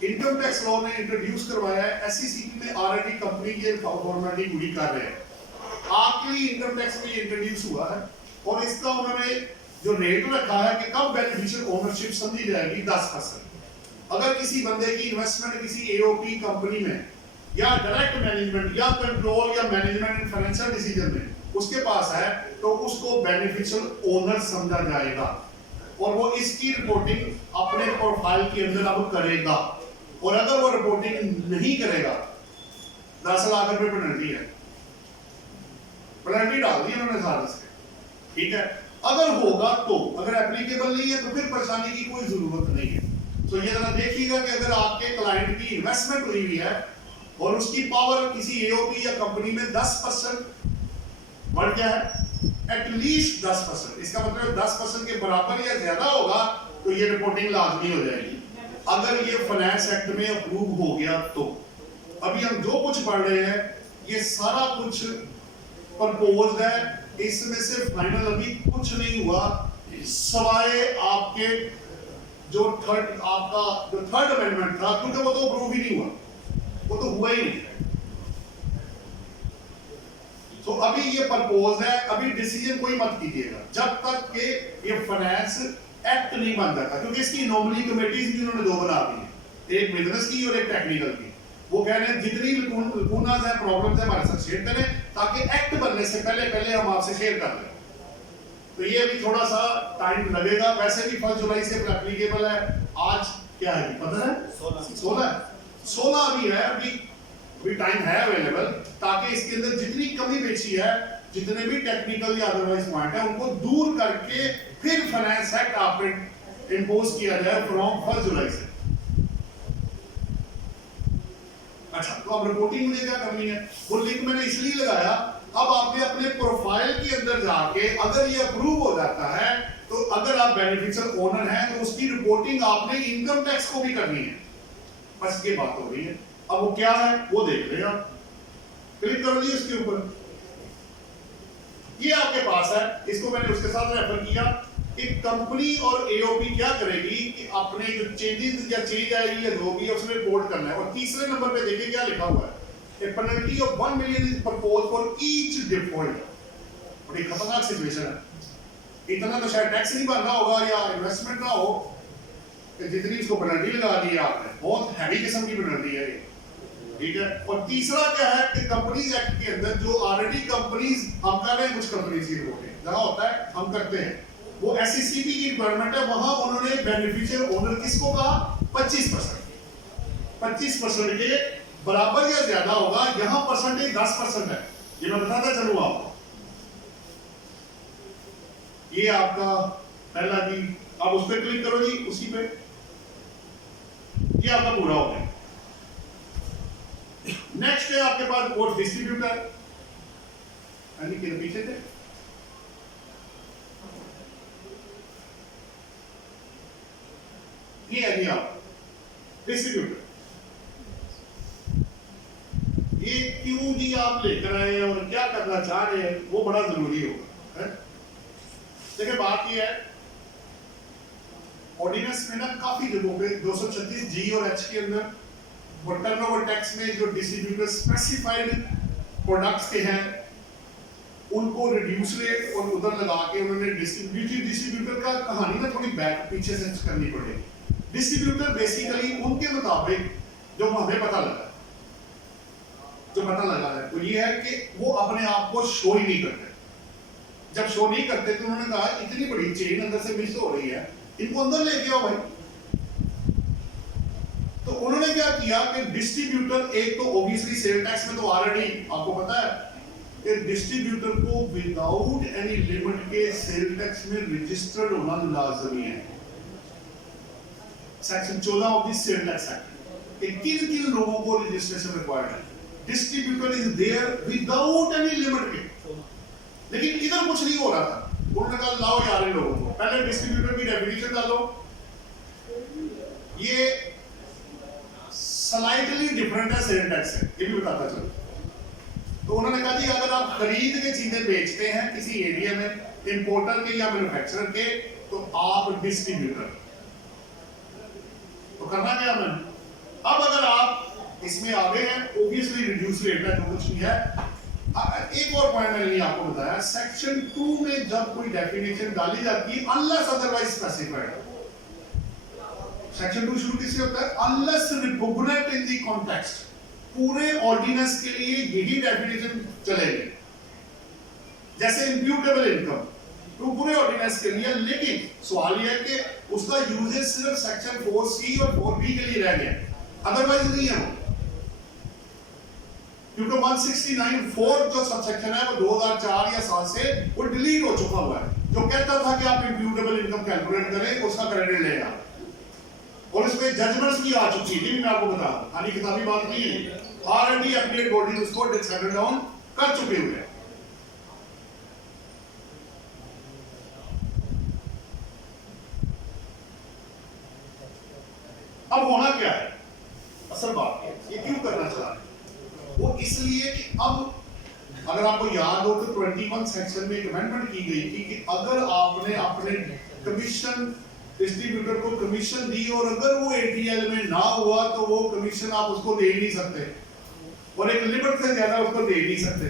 इनकम टैक्स लॉ ने इंट्रोड्यूस करवाया है, एसईसीपी में ऑलरेडी कंपनी ये फॉर्मेलिटी पूरी कर रहे हैं। आपके लिए इनकम टैक्स में इंट्रोड्यूस हुआ है और इसका उन्होंने जो रेट रखा है कि कब बेनिफिशियल ओनरशिप समझी जाएगी, 10%। अगर किसी बंदे की इन्वेस्टमेंट किसी एओपी कंपनी में या डायरेक्ट मैनेजमेंट या कंट्रोल या मैनेजमेंट एंड फाइनेंशियल डिसीजन में उसके पास है, तो उसको बेनिफिशियल ओनर समझा जाएगा और वो इसकी रिपोर्टिंग अपने प्रोफाइल के अंदर अब करेगा। और अगर वो रिपोर्टिंग नहीं करेगा, 10 लाख रुपए पेनल्टी है, पेनल्टी डाल दी उन्होंने सारे से, ठीक है। अगर होगा तो, अगर एप्लीकेबल नहीं है तो फिर परेशानी की कोई जरूरत नहीं है। तो ये जरा देखिएगा कि अगर आपके क्लाइंट की इन्वेस्टमेंट हुई हुई है और उसकी पावर किसी एओपी या कंपनी में 10% बढ़ गया है, एटलीस्ट 10%, इसका मतलब 10% के बराबर या ज्यादा होगा तो ये रिपोर्टिंग लाजमी हो जाएगी। अगर ये फाइनेंस एक्ट में अप्रूव हो गया तो अभी हम जो कुछ पढ़ रहे हैं ये सारा कुछ प्रपोज्ड है, इसमें से फाइनल अभी कुछ नहीं हुआ, सवाए आपके जो थर्ड अमेंडमेंट था, क्योंकि वो तो अप्रूव ही नहीं हुआ, वो तो हुआ ही नहीं। तो अभी ये प्रपोज है, अभी डिसीजन कोई मत कीजिएगा जब तक कि ये फाइनेंस एक्ट नहीं बन जाता, क्योंकि इसकी नॉमिनी कमेटीज भी उन्होंने 2 बना दी है, एक बिजनेस की और एक टेक्निकल की। वो कह रहे हैं जितनी लकूनास है, प्रॉब्लम्स है, हमारे साथ शेयर करें ताकि एक्ट बनने से पहले हम आपसे शेयर कर लें। तो ये भी थोड़ा सा टाइम लगेगा, वैसे भी 1 जुलाई से एप्लीकेबल है। आज क्या है, पता है 16 अभी है, अभी टाइम है अवेलेबल, ताकि इसके अंदर जितनी कमी बेची है, जितने भी टेक्निकल या अदरवाइज पॉइंट है, उनको दूर करके फिर फाइनेंस एक्ट आप पे इंपोज किया जाए फ्रॉम 1 जुलाई से। अच्छा, तो अब रिपोर्टिंग मुझे क्या करनी है, वो लिंक मैंने इसलिए लगाया, अब आपने अपने प्रोफाइल के अंदर जाके अगर ये अप्रूव हो जाता है तो अगर आप बेनिफिशियल ओनर हैं तो उसकी रिपोर्टिंग आपने इनकम टैक्स को भी करनी है। बस ये बात हो रही है। अब वो क्या है वो देख रहे हैं आप, क्लिक कर दिए इसके ऊपर, ये आपके पास है, इसको मैंने उसके साथ रेफर किया कि कंपनी और एओपी क्या करेगी कि अपने जो चेंजेस या चेंज आएगी या जो भी है उसमें रिपोर्ट करना है। और तीसरे नंबर पे देखिए क्या लिखा हुआ है, a penalty of 1 million is proposed for each default. बड़ी खतरनाक सिचुएशन है। इतना तो शायद टैक्स नहीं भरना होगा या इन्वेस्टमेंट ना हो कि जितनी इसको पेनल्टी लगा दी है आपने, बहुत हैवी किस्म की पेनल्टी है ये, ठीक है। और तीसरा क्या है कि कंपनीज एक्ट के अंदर जो ऑलरेडी कंपनीज हम कर रहे हैं, कुछ कंपनीज की रिपोर्टिंग जहां होता है हम करते हैं, वो एससीसीपी की रिक्वायरमेंट है, वहां उन्होंने बेनिफिशियल ओनर किसको कहा 25%। 25% के बराबर या ज्यादा होगा, यहां परसेंटेज 10% है, ये मैं बताता चलूं आपको। ये आपका पहला की, अब उस पर क्लिक करो जी, उसी पे ये आपका पूरा हो गया। नेक्स्ट है आपके पास कोर्ट डिस्ट्रीब्यूटर, यानी कि पीछे थे, ये है जी आप डिस्ट्रीब्यूटर। ये क्यों जी आप लेकर आए हैं और क्या करना चाह रहे हैं, वो बड़ा जरूरी होगा। देखिए बात ये है, ऑर्डिनेंस में ना काफी जगहों पे 236 जी और एच के अंदर वो टर्नओवर टैक्स में जो डिस्ट्रीब्यूटर स्पेसिफाइड प्रोडक्ट्स के हैं उनको रिड्यूस रेट और उधर लगा के उन्होंने डिस्ट्रीब्यूटर का कहानी ना थोड़ी बैक पीछे से करनी पड़ेगी। डिस्ट्रीब्यूटर बेसिकली उनके मुताबिक जो हमें पता लगा है तो ये है कि वो अपने आप को शो ही नहीं करते। जब शो नहीं करते तो उन्होंने कहा इतनी बड़ी चेन अंदर से मिस हो रही है, इनको अंदर लेके आओ भाई। तो उन्होंने क्या किया कि डिस्ट्रीब्यूटर, एक तो ऑब्वियसली सेल टैक्स में तो ऑलरेडी आपको पता है कि डिस्ट्रीब्यूटर को विदाउट एनी लिमिट के सेल टैक्स में रजिस्टर्ड होना लाजमी है। Section 14 of the sale tax act, किन लोगों को रजिस्ट्रेशन रिक्वायर्ड है। Distributor is there without any limit के, लेकिन इधर कुछ नहीं हो रहा था। उन्होंने कहा लाओ यार इन लोगों को, पहले डिस्ट्रीब्यूटर की डेफिनेशन डालो, ये स्लाइटली डिफरेंट है सेल टैक्स से, ये भी बताता चलो। तो उन्होंने कहा जी अगर आप खरीद के चीजें बेचते हैं किसी एरिया में, इंपोर्टर के या मैन्युफैक्चरर के, तो आप डिस्ट्रीब्यूटर। तो करना क्या मैंने, अब अगर आप इसमें आगे हैं, ऑब्वियसली रिड्यूस रेट है, जो कुछ नहीं है। एक और पॉइंट मैंने नहीं आपको बताया, सेक्शन 2 में जब कोई डेफिनेशन डाली जाती है अनलेस अदरवाइज स्पेसिफाइड, सेक्शन 2 शुरू किससे होता है, अनलेस रिपुग्नेंट इन द कॉन्टेक्स्ट। पूरे ऑर्डिनेंस के लिए यही डेफिनेशन चलेगी, जैसे इंप्यूटेबल इनकम तो पूरे ऑर्डिनेंस के लिए। लेकिन सवाल यह है कि उसका यूजेज सिर्फ सेक्शन 4C और 4B के लिए रह गया, अदरवाइज नहीं है वो, क्योंकि 169(4) जो सबसेक्शन है वो 2004 या 7 से वो डिलीट हो चुका हुआ है, जो कहता था कि आप इंप्यूटेबल इनकम कैलकुलेट करें, उसका क्रेडिट लेगा। और इसमें जजमेंट्स भी आ चुकी है, मैं आपको बता दूं, खाली किताबी बात नहीं है, ऑलरेडी अपडेट बॉडी उसको डिसाइड डाउन कर चुके हुए हैं। अब होना क्या है, असल बात ये क्यों करना चाह रहे हैं, वो इसलिए कि अब अगर आपको याद हो तो 21 सेक्शन में एक अमेंडमेंट की गई थी कि अगर आपने अपने कमीशन डिस्ट्रीब्यूटर को कमीशन दी और अगर वो एटीएल में ना हुआ तो वो कमीशन आप उसको दे ही नहीं सकते, और एक लिमिट से ज्यादा उसको दे नहीं सकते।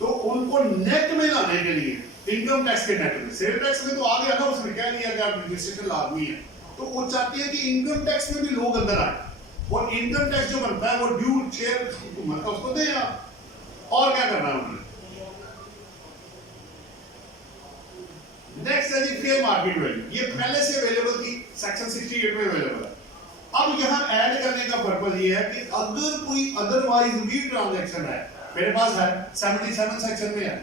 तो उनको नेट में लाने के लिए, इनकम टैक्स के नेट में, सेल टैक्स में तो आ गया ना, उसने कह दिया कि आप रजिस्ट्रेशन लाजमी है, तो वो चाहती है कि इनकम टैक्स में भी लोग अंदर आए, और इनकम टैक्स जो बनता है वो ड्यू शेयर मतलब उसको दे आप। और क्या करना है उन्होंने, नेक्स्ट है जी फेयर मार्केट वैल्यू, ये पहले से अवेलेबल थी, सेक्शन 68 में अवेलेबल है। अब यहां ऐड करने का पर्पस ये है कि अगर कोई अदरवाइज भी ट्रांजैक्शन है, मेरे पास है 77 सेक्शन में है,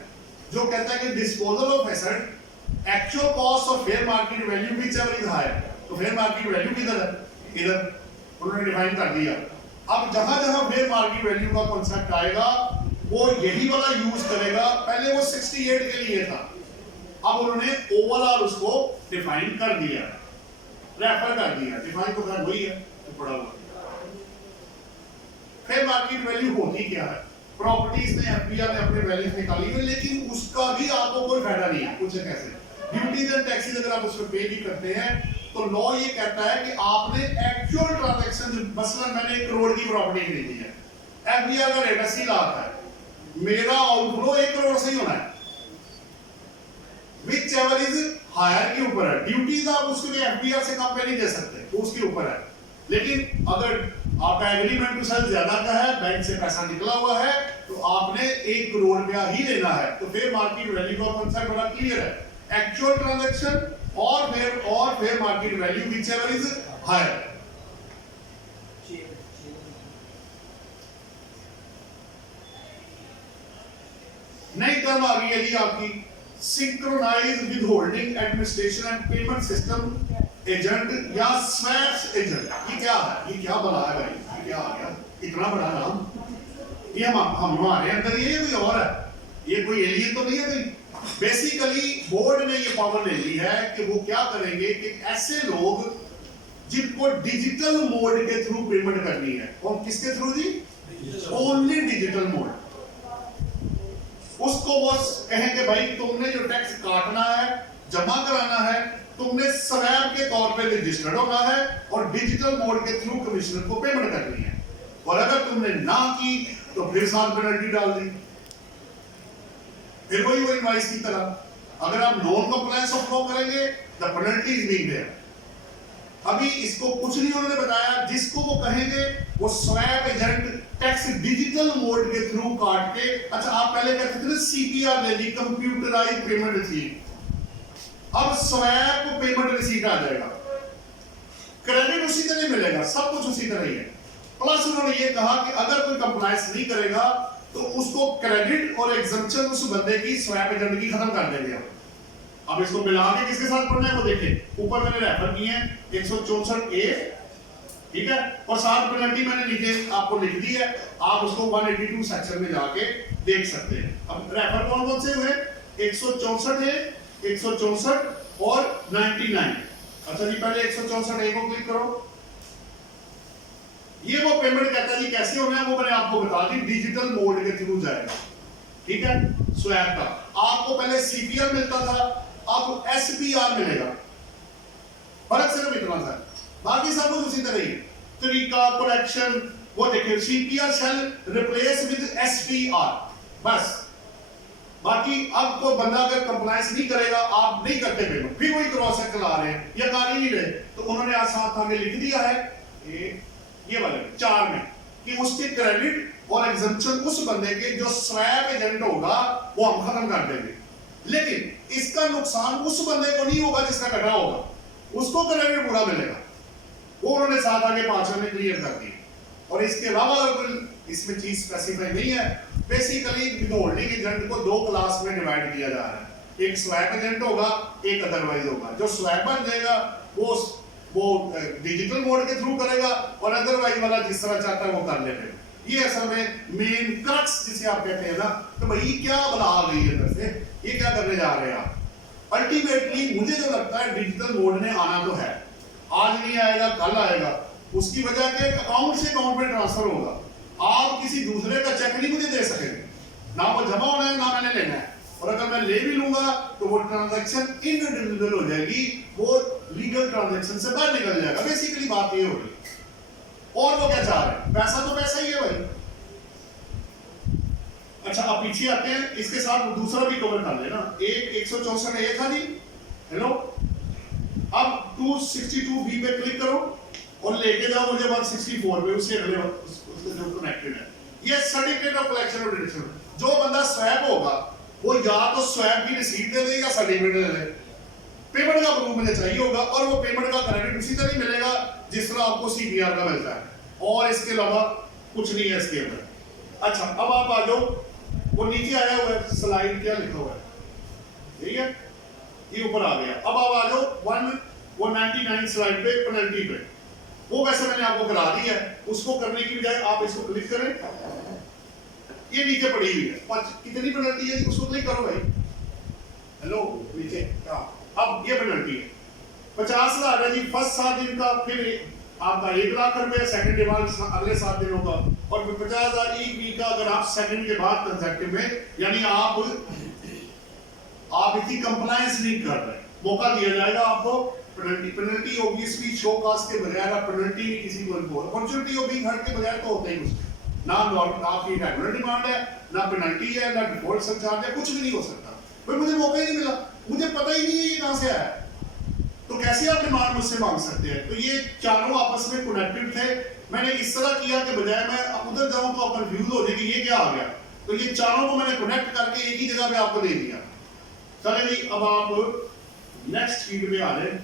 जो कहता है कि disposal of asset actual cost of fair market value whichever is higher, तो फेयर मार्केट वैल्यू किधर है, इधर उन्होंने डिफाइन कर दिया। अब जहां जहां फेयर मार्केट वैल्यू का कॉन्सेप्ट आएगा वो यही वाला यूज करेगा, पहले वो 68 के लिए था, अब उन्होंने ओवरऑल उसको डिफाइन कर दिया, रेफर कर दिया, डिफाइन तो खैर वही है तो पड़ा हुआ। फेयर मार्केट वैल्यू होती क्या है, प्रॉपर्टीज ने एफपीआर ने अपने वैल्यूज निकाली है, लेकिन उसका भी आपको कोई फायदा नहीं है, पूछे कैसे, ड्यूटीज एंड टैक्सेस अगर आप उसमें पे भी करते हैं तो लॉ ये कहता है कि आपने एक्चुअल ट्रांजैक्शन, मसलन मैंने 1 करोड़ की प्रॉपर्टी खरीदी है, एफबीआर का रेट 80 लाख है, मेरा आउटफ्लो 1 करोड़ से ही होना है, विच एवर इज हायर के ऊपर है। ड्यूटीज आप उसके लिए एफबीआर से कम पे नहीं दे सकते, वो उसके ऊपर है। लेकिन अगर आपका एग्रीमेंट टू सेल ज्यादा का है, बैंक से पैसा निकला हुआ है, तो आपने 1 करोड़ रुपया ही लेना है, तो फिर मार्केट वैल्यू का कॉन्सेप्ट बड़ा क्लियर है, एक्चुअल ट्रांजैक्शन और फिर market value whichever is higher. नई टर्म आ गई है जी आपकी, synchronise withholding administration and payment system agent या स्वैप्स एजेंट। ये क्या है, ये क्या बना है भाई, ये क्या आ गया इतना बड़ा नाम? ये हम हमारे अंदर ये कोई और है, ये कोई एलियन तो नहीं है कोई। बेसिकली बोर्ड ने ये पावर ले ली है कि वो क्या करेंगे कि ऐसे लोग जिनको डिजिटल मोड के थ्रू पेमेंट करनी है, और किसके थ्रू जी? Only digital mode. उसको वो कहेंगे भाई तुमने जो टैक्स काटना है, जमा कराना है, तुमने स्वैप के तौर पे रजिस्टर्ड होना है और डिजिटल मोड के थ्रू कमिश्नर को पेमेंट करनी है। और अगर तुमने ना की तो फिर साथ पेनल्टी डाल दी, फिर वही इनवॉइस की तरह। अगर आप नॉन कंप्लायंस ऑफ लॉ करेंगे the penalty is being there. अभी इसको कुछ नहीं उन्होंने बताया, जिसको वो कहेंगे वो swap agent tax digital mode के थ्रू काट के। अच्छा, आप पहले कहते थे ना सीपीआर ले ली, कंप्यूटराइज्ड पेमेंट थी, अब स्वैप पेमेंट रिसीट आ जाएगा, क्रेडिट उसी तरह मिलेगा, सब कुछ उसी तरह ही है। प्लस उन्होंने ये कहा कि अगर कोई कंप्लायंस नहीं करेगा तो उसको क्रेडिट और एग्जम्पशन उस बंदे की स्वैप एजेंट की खत्म कर देंगे। अब इसको मिला के किसके साथ पढ़ना है वो देखें, ऊपर मैंने रेफर किए हैं 164A, ठीक है, और साथ पेनल्टी मैंने नीचे आपको लिख दी है, आप उसको 182 सेक्शन में जाके देख सकते हैं। अब रेफर कौन कौन से हुए? 164 है, 164 और 99। अच्छा जी, पहले 164A को क्लिक करो। ये वो पेमेंट कहता है जी कैसे होना है, वो मैंने आपको बता दी, डिजिटल मोड के थ्रू जाएगा, ठीक है, स्वैप का। आपको पहले सीपीआर मिलता था, अब एसपीआर मिलेगा, फर्क सिर्फ इतना सा, बाकी सब कुछ उसी तरह ही है। तरीका, करेक्शन, वो देखिए, CPR shall replace with SPR, बस। बाकी अब कोई बंदा अगर कंप्लायंस नहीं करेगा, आप नहीं करते पेमेंट, फिर वही क्रॉस सेक्टर ला रहे हैं या कर ही नहीं रहे, तो उन्होंने आज साथ आगे लिख दिया है ये वाले 4 में कि उसके क्रेडिट और एग्जम्पशन उस बंदे के जो स्वैप एजेंट होगा वो हम खत्म कर देंगे। लेकिन इसका नुकसान उस बंदे को नहीं होगा जिसका कटा होगा, उसको क्रेडिट पूरा मिलेगा। वो उन्होंने साथ आगे 5 में क्लियर कर दी। और इसके अलावा अगर इसमें चीज स्पेसिफाई नहीं है, बेसिकली विदहोल्डिंग एजेंट को 2 क्लास में डिवाइड किया जा रहा है, एक स्वैप एजेंट होगा, एक अदरवाइज होगा। जो स्वैप बन जाएगा वो डिजिटल मोड के थ्रू करेगा और अदरवाइज वाला जिस तरह चाहता है वो कर लेगा। ये असल में मेन क्रक्स जिसे आप कहते हैं ना, तो भाई क्या बला आ गई है इधर से, ये क्या करने जा रहे हैं आप। अल्टीमेटली मुझे जो लगता है डिजिटल मोड ने आना तो है, आज नहीं आएगा कल आएगा। उसकी वजह के अकाउंट से अकाउंट में ट्रांसफर होगा, आप किसी दूसरे का चेक नहीं मुझे दे सकेंगे, ना वो जमा होना है ना मैंने लेना है। और अगर मैं ले भी लूंगा तो वो ट्रांजैक्शन इनडिविजुअल हो जाएगी, वो लीगल ट्रांजैक्शन से बाहर निकल जाएगा। बेसिकली बात ये हो रही। और वो क्या चाह रहे हैं, पैसा तो पैसा ही है भाई। अच्छा, अब पीछे आते हैं, इसके साथ दूसरा भी कवर कर लेना। एक 164A था जी, हेलो। अब 262B पे क्लिक करो और लेके जाओ मुझे 164 पे, उससे अगले उससे जो कनेक्टेड है। ये सर्टिफिकेट ऑफ कलेक्शन और डिडक्शन, जो बंदा स्वैप होगा वो या तो स्वैप की रिसीट दे दे या सर्टिफिकेट दे दे, पेमेंट का प्रूफ मुझे चाहिए होगा। और वो पेमेंट का क्रेडिट उसी तरह ही मिलेगा जिस तरह आपको सीपीआर का मिलता है, और इसके अलावा कुछ नहीं है इसके अंदर। अच्छा, अब आप आ जाओ, वो नीचे आया हुआ है स्लाइड, क्या लिखा हुआ है, ठीक है, ये ऊपर आ गया। अब आप आ जाओ 199 स्लाइड पे, पेनल्टी पे। वो वैसे मैंने आपको करा दी है, उसको करने की बजाय आप इसको क्लिक करें, ये नीचे पड़ी हुई है, कितनी पेनल्टी है उसको क्लिक करो भाई, हेलो नीचे। अब ये पेनल्टी है 50,000 है जी फर्स्ट 7 दिन का, फिर आपका 1 लाख रुपए सेकंड डिमांड अगले 7 दिनों का, और 50,000 EB का अगर आप सेकंड के बाद ट्रांजैक्शन में, यानी आप आप इसकी कंप्लायंस नहीं कर रहे, मौका दिया जाएगा आपको। पेनल्टी ऑब्वियसली शो कास्ट के बगैर आप पेनल्टी किसी को अपॉर्चुनिटी ऑफ बीइंग हर्ट के बगैर तो होता ही कुछ ना। आपकी रेगुलर डिमांड है, ना पेनल्टी है, ना डिफॉल्ट सरचार्ज है, कुछ भी नहीं हो सकता। पर मुझे मौका ही नहीं मिला, मुझे पता ही नहीं है ये कहां से आया, तो कैसे आप डिमांड मुझसे मांग सकते हैं? तो ये चारों आपस में कनेक्टेड थे। मैंने इस तरह किया कि बजाय मैं उधर जाऊं तो आप कंफ्यूज हो जाए कि ये क्या आ गया, तो ये चारों को मैंने कनेक्ट करके एक ही जगह पे आपको दे दिया। चले जी, अब आप नेक्स्ट शीट में आ जाए।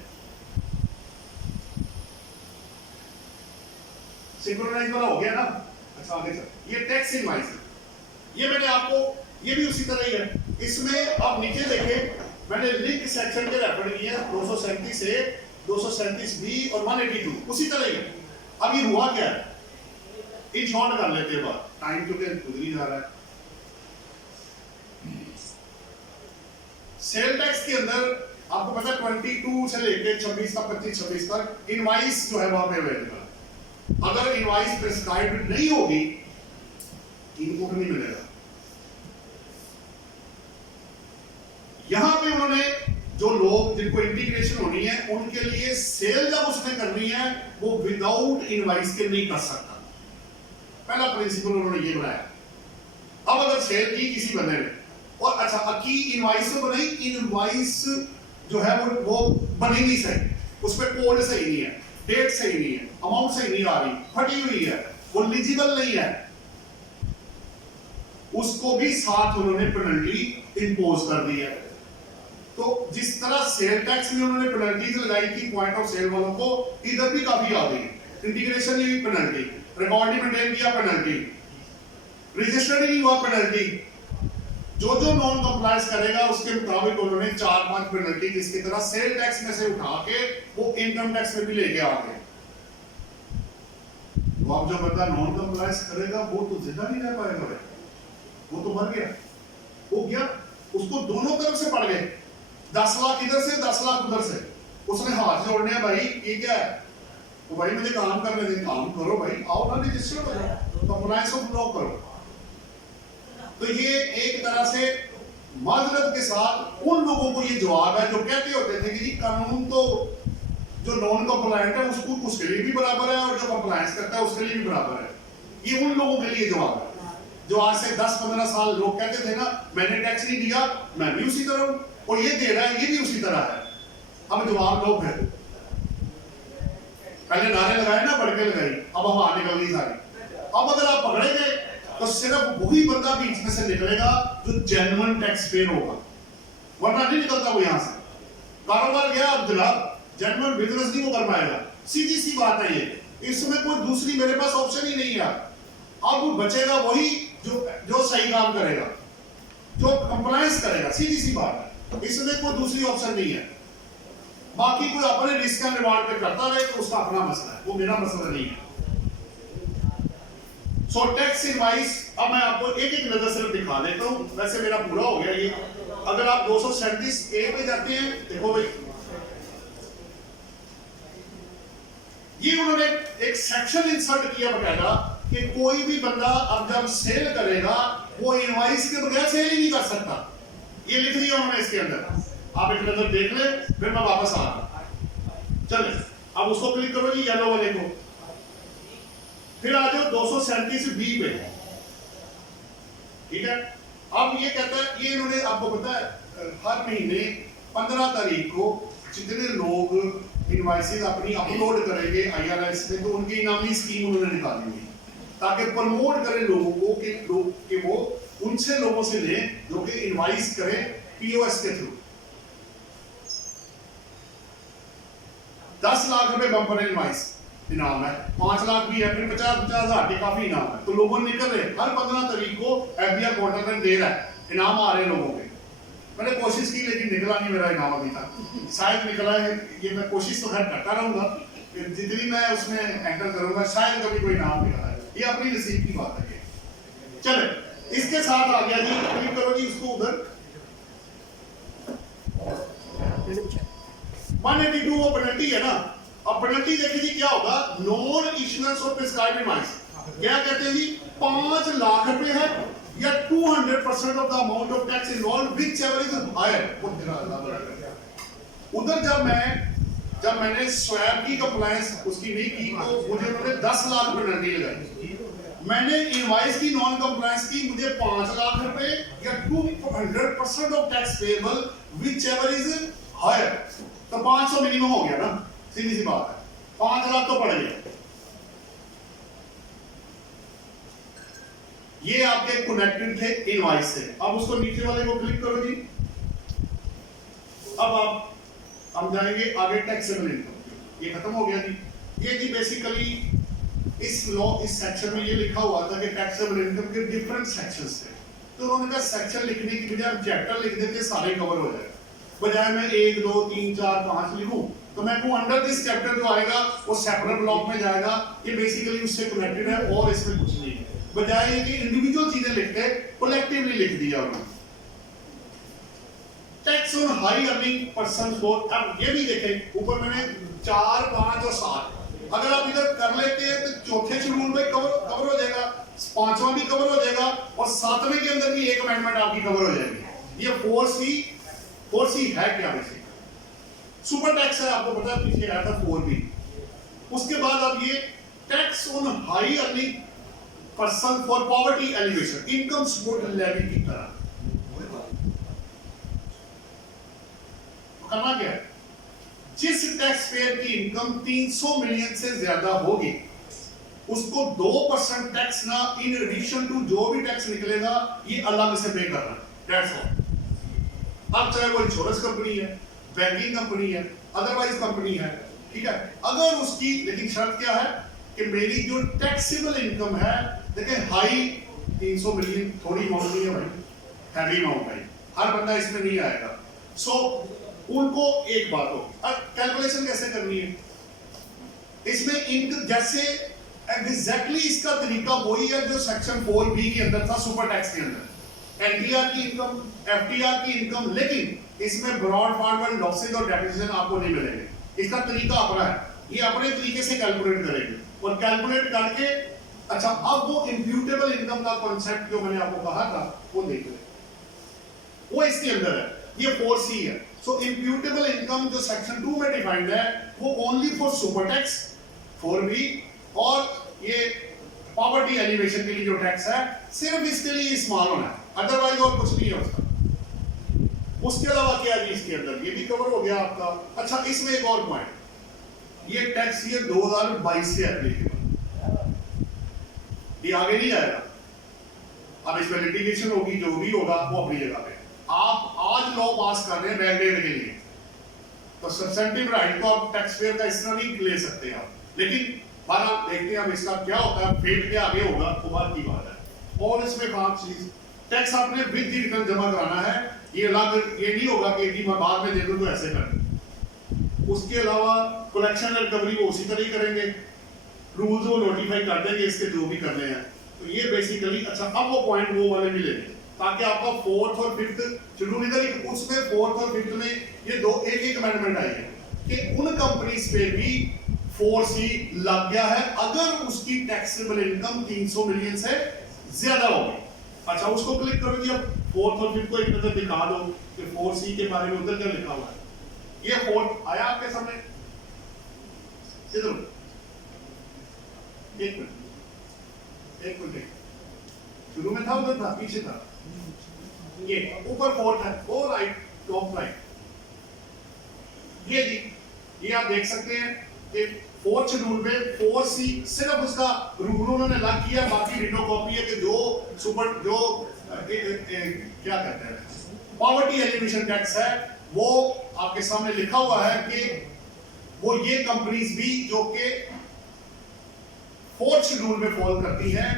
सिंक्रोनाइज वाला हो गया ना? अच्छा आगे चल। ये टैक्स इनवॉइस, ये मैंने आपको, ये भी उसी तरह ही है। इसमें आप नीचे देखें, मैंने लिंक सेक्शन के रेफर किए हैं 237 से 237 बी और 182 उसी तरह ही है। अब ये हुआ क्या है, इन शॉर्ट कर लेते हैं बात, टाइम तो क्या गुजर ही जा रहा है। सेल टैक्स के अंदर आपको पता है 22 से लेकर 26 तक 25-26 तक इनवॉइस जो है वहां पे अवेलेबल है। अगर इनवॉइस प्रिस्क्राइब्ड नहीं होगी इनपुट नहीं मिलेगा। यहां पे उन्होंने जो लोग जिनको इंटीग्रेशन होनी है उनके लिए सेल जब उसने करनी है वो विदाउट इनवॉइस के नहीं कर सकता। पहला प्रिंसिपल उन्होंने ये बनाया। अब अगर सेल की किसी बंदे ने और अच्छा की इनवॉइस तो बनाई, इनवॉइस जो है वो बनी नहीं सही, उस पर कोड सही नहीं है, डेट सही नहीं है, अमाउंट सही नहीं आ रही, फटी हुई है, वो एलिजिबल नहीं है, उसको भी साथ उन्होंने पेनल्टी इंपोज कर दी है। तो जिस तरह सेल टैक्स में उन्होंने पेनल्टीज लगाई थी पॉइंट ऑफ सेल वालों को, इधर भी काफी आ गई। इंटीग्रेशन ही पेनल्टी, रिकॉर्ड ही मेंटेन किया पेनल्टी, रजिस्टर्ड ही हुआ पेनल्टी। जो जो नॉन कंप्लायंस करेगा उसके मुताबिक उन्होंने 4-5 पेनल्टी जिसकी तरह सेल टैक्स में से उठा के वो इनकम टैक्स में भी लेके आ गए। तो अब जो बंदा नॉन कंप्लायंस करेगा वो तो जिंदा नहीं रह पाएगा भाई, वो तो मर गया, वो गया, उसको दोनों तरफ से पड़ गए, 10 लाख इधर से 10 लाख उधर से। उसने हाथ जोड़ने हैं, भाई ये क्या है, तो भाई मुझे काम करने दे, काम करो भाई, आओ ना रजिस्टर हो जाओ, कंप्लायंस को ब्लॉक करो। तो ये एक तरह से माजरत के साथ उन लोगों को ये जवाब है जो कहते होते थे कि जी कानून तो जो नॉन कंप्लायंट है उसको उसके लिए भी बराबर है और जो कंप्लायंस करता है उसके लिए भी बराबर है। ये उन लोगों के लिए जवाब है जो आज से 10-15 साल लोग कहते थे ना मैंने टैक्स नहीं दिया, मैं भी उसी तरह हूं, और ये दे रहा है ये भी उसी तरह है। अब जवाब लोग है, पहले नारे लगाए ना, बढ़ के लगाई, अब हवा निकल गई सारी। अब अगर आप पकड़े गए तो सिर्फ वही बंदा बीच में से निकलेगा जो जेन्युइन टैक्स पेयर होगा, वरना नहीं निकलता वो यहां से। कारोबार गया अब जनाब, जेन्युइन बिजनेस नहीं वो कर पाएगा, सीधी सी बात है ये, इसमें कोई दूसरी मेरे पास ऑप्शन ही नहीं है। अब बचेगा वही जो सही काम करेगा, जो कंप्लायंस करेगा, सीधी सी बात है, इसमें कोई दूसरी ऑप्शन नहीं है। बाकी कोई अपने रिस्क एंड रिवार्ड पे करता रहे तो उसका अपना मसला है, वो मेरा मसला नहीं है। सो टैक्स इनवॉइस अब मैं आपको एक एक नजर सिर्फ दिखा देता हूं, वैसे मेरा पूरा हो गया ये। अगर आप 237 ए पे जाते हैं, देखो भाई ये उन्होंने एक सेक्शन इंसर्ट किया बकायदा कि कोई भी बंदा अब जब सेल करेगा वो इनवॉइस के बगैर सेल ही नहीं कर सकता। ये लिख दिया उन्होंने इसके अंदर, आप एक नजर देख ले, फिर मैं वापस आ रहा हूं। चले अब उसको क्लिक करो जी येलो वाले को, फिर आ जाओ 237 बी पे, ठीक है। अब ये कहता है, ये इन्होंने आपको पता है हर महीने 15 तारीख को जितने लोग इनवॉइसेस अपनी अपलोड करेंगे IRS में तो उनकी इनामी स्कीम उन्होंने निकाली हुई ताकि प्रमोट करें लोगों को कि वो उनसे लोगों से लें जो कि इनवॉइस करें POS के थ्रू। 10 लाख रुपए बम्पर इनवॉइस इनाम है, 5 लाख भी है, फिर 50-50 हजार के काफी इनाम है। तो लोगों निकल रहे हर 15 तारीख को FBI पोर्टल में दे रहा है, इनाम आ रहे हैं लोगों के। मैंने कोशिश की लेकिन निकला नहीं मेरा इनाम अभी तक, शायद निकला है, ये मैं कोशिश तो करता रहूंगा, जितनी मैं उसमें एंटर करूंगा शायद कभी कोई इनाम निकला है, ये अपनी नसीब की बात है। चले इसके साथ आ गया जी, क्लिक करो जी उसको उधर 182 वो पेनल्टी है ना। अब पेनल्टी देखिए जी क्या होगा, non issuance of prescribed invoice क्या कहते हैं जी, 5 लाख रुपए है या 200% of the amount of tax involve whichever is higher. उधर जब मैंने स्वैप की कंप्लायंस उसकी नहीं की तो मुझे उन्होंने 10 लाख पेनल्टी लगाई। मैंने इनवॉइस की नॉन कंप्लायंस की, मुझे 5 लाख रुपए या 200% of tax payable whichever is higher. तो 500 मिनिमम हो गया ना, सीधी सी बात है, 5 लाख तो पड़ गया। ये आपके कनेक्टेड थे इनवॉइस से। अब उसको नीचे वाले को क्लिक करो जी। अब हम जाएंगे आगे टैक्सेबल इनकम। ये खत्म हो गया जी। ये जी बेसिकली इस लॉ इस सेक्शन में ये लिखा हुआ था कि टैक्सेबल इनकम के डिफरेंट सेक्शंस थे, तो उन्होंने कहा सेक्शन लिखने की बजाय हम चैप्टर लिख देते सारे कवर हो जाएगा। बजाय मैं 1 2 3 4 5 लिखूं तो मैं को अंडर दिस चैप्टर जो आएगा वो सेपरेट ब्लॉक में जाएगा। ये बेसिकली उससे कनेक्टेड है और इसमें कुछ नहीं है। बजाय कि इंडिविजुअल चीजें लिखते कलेक्टिवली लिख दिया उन्होंने। Tax on high earning person for, अब ये भी देखें ऊपर मैंने 4 5 और 7, अगर आप इधर कर लेते हैं तो चौथे शेड्यूल में कवर हो जाएगा, 5वां भी कवर हो जाएगा और 7वें के अंदर भी एक अमेंडमेंट आपकी कवर हो जाएगी। ये 4C है क्या बेसिक सुपर टैक्स है, आपको पता है पीछे आया था 4B। उसके बाद अब ये tax on high earning person for poverty alleviation, income support levy की तरह करना क्या है। जिस टैक्स पेयर की इनकम 300 मिलियन से ज्यादा होगी उसको 2% टैक्स ना इन एडिशन टू जो भी टैक्स निकलेगा ये अलग से पे करना है। That's all. अब चाहे वो इंश्योरेंस कंपनी है, बैंकिंग कंपनी है, अदरवाइज कंपनी है, ठीक है, अगर उसकी, लेकिन शर्त क्या है कि मेरी जो टैक्सेबल इनकम है, देखिए हाई 300 मिलियन थोड़ी अमाउंट नहीं है भाई, हैवी अमाउंट है, हर बंदा इसमें नहीं आएगा। सो उनको एक बात हो, अब कैलकुलेशन कैसे करनी है इसमें इनकम, जैसे एग्जैक्टली इसका तरीका वही है जो सेक्शन 4B के अंदर था सुपर टैक्स के अंदर, एनटीआर की इनकम, एफटीआर की इनकम, लेकिन इसमें ब्रॉड फॉरवर्ड लॉसेज और डेप्रिसिएशन आपको नहीं मिलेंगे। इसका तरीका अपना है, ये अपने तरीके से कैलकुलेट करेंगे और कैलकुलेट करके अच्छा अब वो इंप्यूटेबल इनकम का कॉन्सेप्ट जो मैंने आपको कहा था वो देख लें, वो इसके अंदर है, ये 4C है। सो इंप्यूटेबल इनकम जो सेक्शन 2 में डिफाइंड है वो only for super tax 4B और ये पॉवर्टी एलिवेशन के लिए जो टैक्स है सिर्फ इसके लिए इस्तेमाल होना है, अदरवाइज और कुछ नहीं है उसका। उसके अलावा क्या है इसके अंदर, ये भी कवर हो गया आपका। अच्छा इसमें एक और पॉइंट, ये टैक्स ये 2022 से एप्लीकेबल, ये आगे नहीं आएगा। अब इसमें लिटिगेशन होगी, जो भी होगा वो अपनी जगह पे। आप आज लॉ पास कर रहे हैं बैकडेट के लिए, तो सब्सेंटिव राइट को आप टैक्स पेयर का इस तरह नहीं ले सकते आप, लेकिन बारह देखते हैं अब इसका क्या होता है, फेट के आगे होगा तो बात की बात है। और इसमें 5 चीज, टैक्स आपने विद रिटर्न जमा कराना है, ये अलग, ये नहीं होगा कि मैं बाद में दे दूं तो ऐसे कर। उसके अलावा कलेक्शन एंड रिकवरी वो उसी तरह ही करेंगे, रूल्स वो नोटिफाई कर देंगे इसके जो भी करने हैं। तो ये बेसिकली अच्छा अब वो पॉइंट वो वाले भी लेंगे ताकि आपका 4th और 5th शेड्यूल इधर ही, उसमें 4th और 5th में ये दो एक अमेंडमेंट आई है कि उन कंपनीज पे भी 4C लग गया है अगर उसकी टैक्सेबल इनकम 300 मिलियन से ज्यादा होगी। अच्छा उसको क्लिक करो जी, अब 4th और 5th को एक नजर दिखा दो कि 4C के बारे में उधर क्या लिखा हुआ है। ये 4th आया आपके सामने, इधर एक मिनट शुरू में था उधर था पीछे था, ये ऊपर 4th है वो राइट टॉप राइट, ये जी ये आप देख सकते हैं कि 4th शेड्यूल में 4C सिर्फ उसका रूल उन्होंने लग किया, बाकी रिटो कॉपी है कि जो सुपर जो क्या कहते हैं पॉवर्टी एलिवेशन टैक्स है वो आपके सामने लिखा हुआ है कि वो ये कंपनीज भी जो कि 4th शेड्यूल में फॉल करती हैं,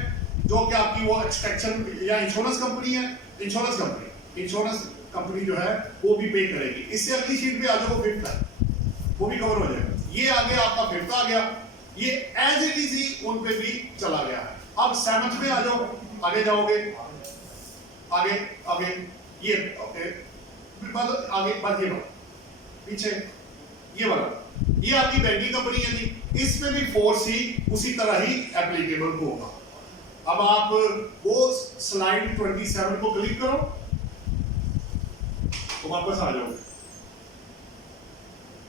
जो कि आपकी वो एक्सट्रैक्शन या इंश्योरेंस कंपनी है, इंश्योरेंस कंपनी जो है वो भी पे करेगी। इससे अगली शीट पे आ जाओ 5th है, वो भी कवर हो जाएगा। ये आगे आपका 5th आ गया, ये एज इट इज ही उन पे भी चला गया है। अब 7th में आ जाओ, आगे जाओगे, आगे ये ओके, आगे बस ये पीछे ये वाला, ये आपकी बैंकिंग कंपनी है जी, इसमें भी 4C उसी तरह ही एप्लीकेबल होगा। अब आप वो स्लाइड 27 को क्लिक करो तो वापस आ जाओगे।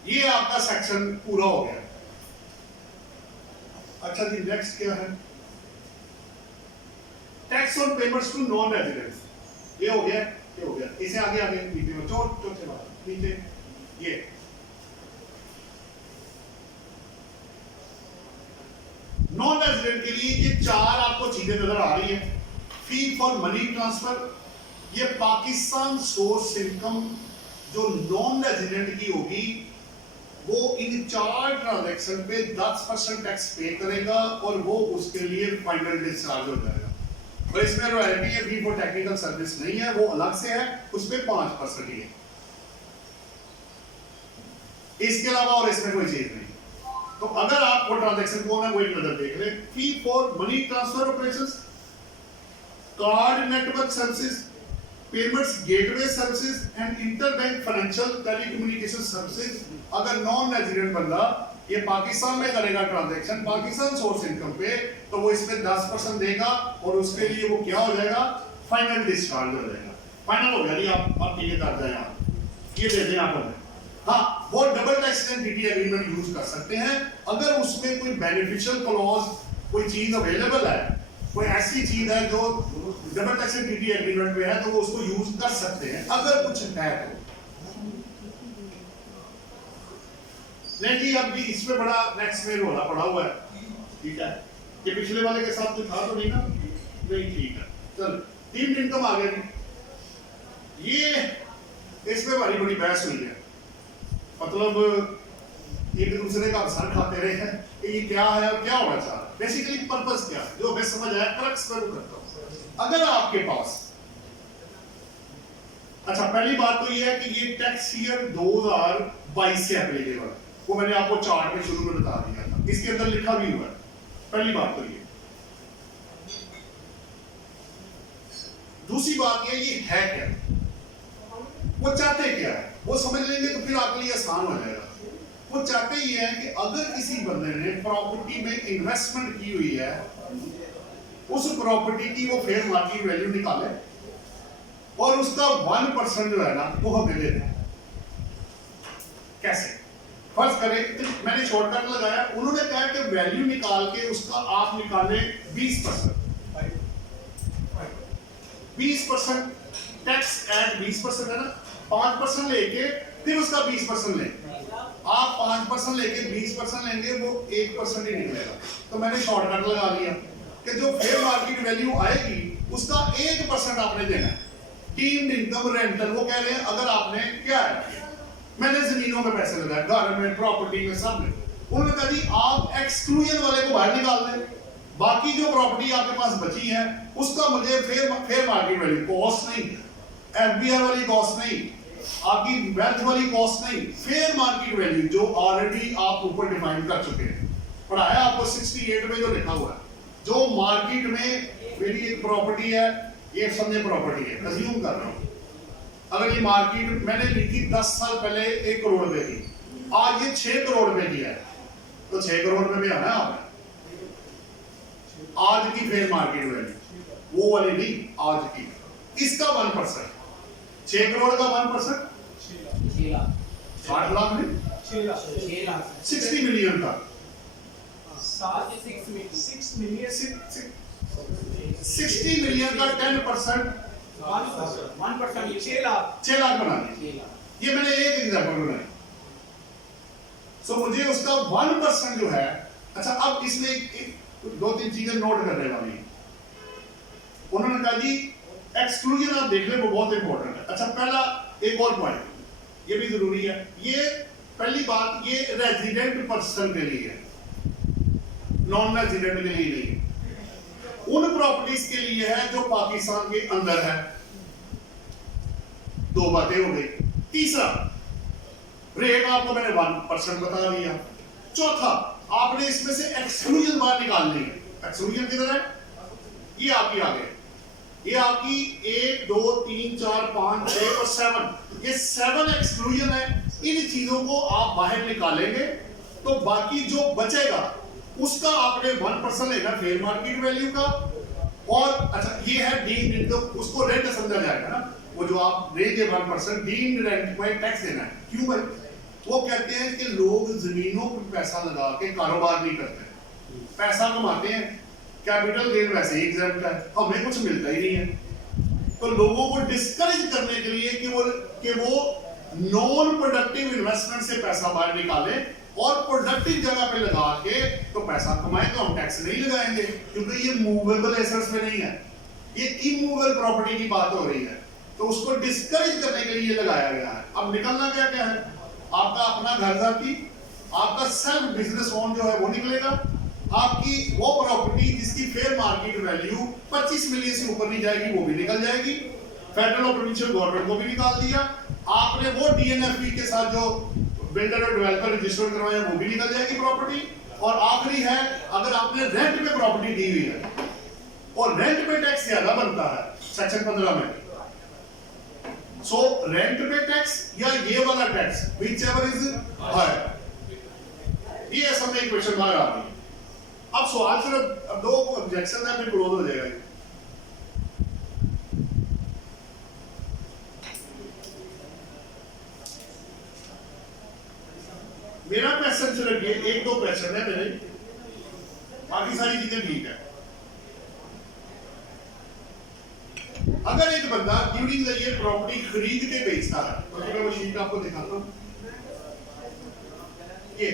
ये आपका सेक्शन पूरा हो गया। अच्छा जी, नेक्स्ट क्या है? Tax on payments to non residents. ये हो गया, ये हो गया। इसे आगे आगे नीचे में चौथे बात नीचे ये नॉन रेजिडेंट के लिए ये चार आपको चीजें नजर आ रही है। फी फॉर मनी ट्रांसफर, ये पाकिस्तान सोर्स इनकम जो नॉन रेजिडेंट की होगी वो इन चार ट्रांजैक्शन पे 10% टैक्स पे करेगा और वो उसके लिए फाइनल डिस्चार्ज हो जाएगा। और इसमें रॉयल्टी है, फी फॉर टेक्निकल सर्विस नहीं है, वो अलग से है, उस पे 5% ही है। इसके अलावा और इसमें कोई चीज नहीं। तो अगर आप वो ट्रांजैक्शन कौन है वो एक नजर देख लें। Fee for money transfer operations, card network services, payments gateway services and interbank financial telecommunication services. अगर नॉन रेजिडेंट बंदा ये पाकिस्तान में करेगा ट्रांजैक्शन पाकिस्तान सोर्स इनकम पे, तो वो इसमें 10% देगा और उसके लिए वो क्या हो जाएगा? फाइनल डिस्चार्ज हो जाएगा। फाइनल हो गया जी, आप ये कर जाए, आप ये दे दें आप। हाँ, वो double tax entity agreement use कर सकते हैं अगर उसमें कोई बेनिफिशियल क्लॉज, कोई चीज अवेलेबल है, कोई ऐसी चीज है जो डबल टैक्स एंटिटी एग्रीमेंट में है, तो वो उसको यूज कर सकते हैं अगर कुछ है तो। नहीं जी, अब भी इसमें बड़ा नेक्स्ट में रोला पड़ा हुआ है, ठीक है? ये पिछले वाले के साथ कोई था तो नहीं ना? नहीं, ठीक है। चल, टीम इनकम आ गया जी। ये इसमें बड़ी बड़ी बहस हुई है, मतलब एक दूसरे का सर खाते रहे हैं कि ये क्या है और क्या होना चाह रहा है। बेसिकली पर्पस क्या है जो हमें समझ आया, क्रक्स पर करता हूं। अगर आपके पास, अच्छा पहली बात तो ये है कि ये टैक्स ईयर 2022 से एप्लीकेबल, वो मैंने आपको चार्ट में शुरू में बता दिया था, इसके अंदर लिखा भी हुआ है। पहली बात तो ये। दूसरी बात ये है क्या, वो चाहते क्या है वो समझ लेंगे तो फिर आपके लिए आसान हो जाएगा। वो चाहते ये है कि अगर किसी बंदे ने प्रॉपर्टी में इन्वेस्टमेंट की हुई है, उस प्रॉपर्टी की वो फेयर मार्केट वैल्यू निकाले और उसका 1% जो है ना वो हमें दे दें। कैसे? फर्ज करें, मैंने शॉर्टकट लगाया, उन्होंने कहा कि वैल्यू निकाल के उसका आप निकाले 20%। 20% टैक्स एट 20% है ना, 5% लेके फिर उसका 20% लेंगे। आप 5% लेके 20% लेंगे, वो 1% ही निकलेगा। तो मैंने शॉर्टकट लगा लिया कि जो फेयर मार्केट वैल्यू आएगी उसका 1% आपने देना है। टीम इनकम रेंटल वो कह रहे हैं, अगर आपने क्या है, मैंने जमीनों में पैसे लगाए, घर में, प्रॉपर्टी में, सब में, उन्होंने कहा जी आप एक्सक्लूजन वाले को बाहर निकाल दें, बाकी जो प्रॉपर्टी आपके पास बची है उसका मुझे फेयर मार्केट वैल्यू, कॉस्ट नहीं, एफबीआर वाली कॉस्ट नहीं, आपकी वेल्थ वाली कॉस्ट नहीं, फेयर मार्केट वैल्यू जो ऑलरेडी आप ऊपर डिफाइन कर चुके हैं। पढ़ाया आपको 68 में जो लिखा हुआ है, जो मार्केट में मेरी एक प्रॉपर्टी है, ये समझे प्रॉपर्टी है, अज्यूम कर रहा हूं, अगर ये मार्केट मैंने लिखी 10 साल पहले 1 करोड़ रुपए की, आज ये 6 करोड़ रुपए की है, तो 6 करोड़ रुपए में आना है आपने। आज की फेयर मार्केट वैल्यू वो वाली नहीं, आज की, इसका 1%, 6 करोड़ का 1% 60 लाख में 60 मिलियन का 60 मिलियन का 10% 6 लाख बना दिया। ये मैंने एक एग्जांपल बनाया। सो मुझे उसका 1% जो है, अच्छा अब इसमें 2-3 चीजें नोट करने वाली है। उन्होंने कहा जी एक्सक्लूजन आप देख ले, वो बहुत इंपॉर्टेंट है। अच्छा पहला एक और पॉइंट, ये भी जरूरी है। ये पहली बात, ये रेजिडेंट पर्सन के लिए है, नॉन रेजिडेंट के लिए नहीं। उन प्रॉपर्टीज के लिए है जो पाकिस्तान के अंदर है। 2 बातें हो गई। तीसरा, रेट आपको मैंने 1% बता दिया। चौथा, आपने इसमें से एक्सक्लूजन बाहर निकालनी है। एक्सक्लूजन किधर है? ये आपकी आगे, ये आपकी 1 2 3 4 5 6 और 7, ये 7 एक्सक्लूजन है। इन चीजों को आप बाहर निकालेंगे तो बाकी जो बचेगा उसका आपने 1% लेना फेयर मार्केट वैल्यू का, और अच्छा ये है डीम्ड इनकम, उसको रेंट समझा जाएगा ना, वो जो आप देंगे 1% डीम्ड रेंट पर टैक्स देना है। क्यों भाई? वो कहते हैं कि लोग जमीनों पर पैसा लगा के कारोबार नहीं करते, पैसा कमाते हैं, कैपिटल गेन वैसे ही एग्जाम्प्ट है, हमें कुछ मिलता ही नहीं है। तो लोगों को डिस्करेज करने के लिए कि वो नॉन प्रोडक्टिव इन्वेस्टमेंट से पैसा बाहर निकाले और प्रोडक्टिव जगह पे लगा के तो पैसा कमाए, तो हम टैक्स नहीं लगाएंगे, क्योंकि ये मूवेबल एसेट्स में नहीं है, ये इमूवेबल प्रॉपर्टी की बात हो रही है। तो उसको डिस्करेज करने के लिए लगाया गया है। अब निकलना क्या क्या है? आपका अपना घर जाती, आपका सेल्फ बिजनेस ओन जो है वो निकलेगा, आपकी वो प्रॉपर्टी जिसकी फेयर मार्केट वैल्यू 25 मिलियन से ऊपर नहीं जाएगी वो भी निकल जाएगी, फेडरल और प्रोविंशियल गवर्नमेंट को भी निकाल दिया। आपने वो डीएनएफबी के साथ जो बिल्डर और डेवलपर रजिस्टर करवाया वो भी निकल जाएगी प्रॉपर्टी। और आखिरी है, अगर आपने रेंट पे प्रॉपर्टी दी हुई है और रेंट पे टैक्स ज्यादा बनता है सेक्शन 15 में, सो रेंट पे टैक्स या ये वाला tax whichever is higher, ये ऐसा में क्वेश्चन मार्क आ गई। अब सवाल सिर्फ दो ऑब्जेक्शन है, फिर क्लोज हो जाएगा। मेरा क्वेश्चन सिर्फ ये, एक दो क्वेश्चन है मेरे, बाकी सारी चीजें ठीक है। अगर एक बंदा ड्यूरिंग द ईयर प्रॉपर्टी खरीद के बेचता है, तो मैं वो शीट आपको दिखाता हूं, ये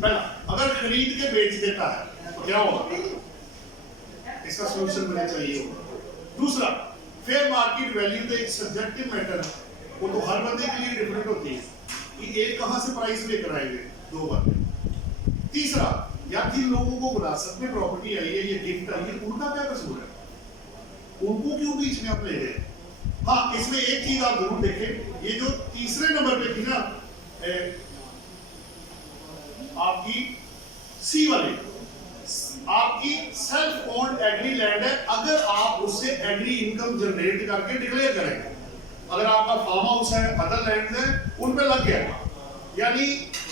पहला, अगर खरीद के बेच देता है तो क्या होगा? इसका सॉल्यूशन मुझे चाहिए होगा। दूसरा, फेयर मार्केट वैल्यू तो एक सब्जेक्टिव मैटर है, वो तो हर बंदे के लिए डिफरेंट होती है कि एक कहां से प्राइस लेकर आएंगे, दो बातें। तीसरा, या जिन लोगों को विरासत में प्रॉपर्टी आई है, ये गिफ्ट आई है, उनका क्या कसूर है? उनको क्यों बीच में आप ले गए? हाँ, इसमें एक चीज आप जरूर देखें, ये जो तीसरे नंबर पे थी ना आपकी सी वाली, आपकी सेल्फ ओन्ड एग्री लैंड है, अगर आप उससे एग्री इनकम जनरेट करके डिक्लेयर करेंगे। अगर आपका फार्म हाउस है, अदर लैंड है, उन पे लग गया, यानी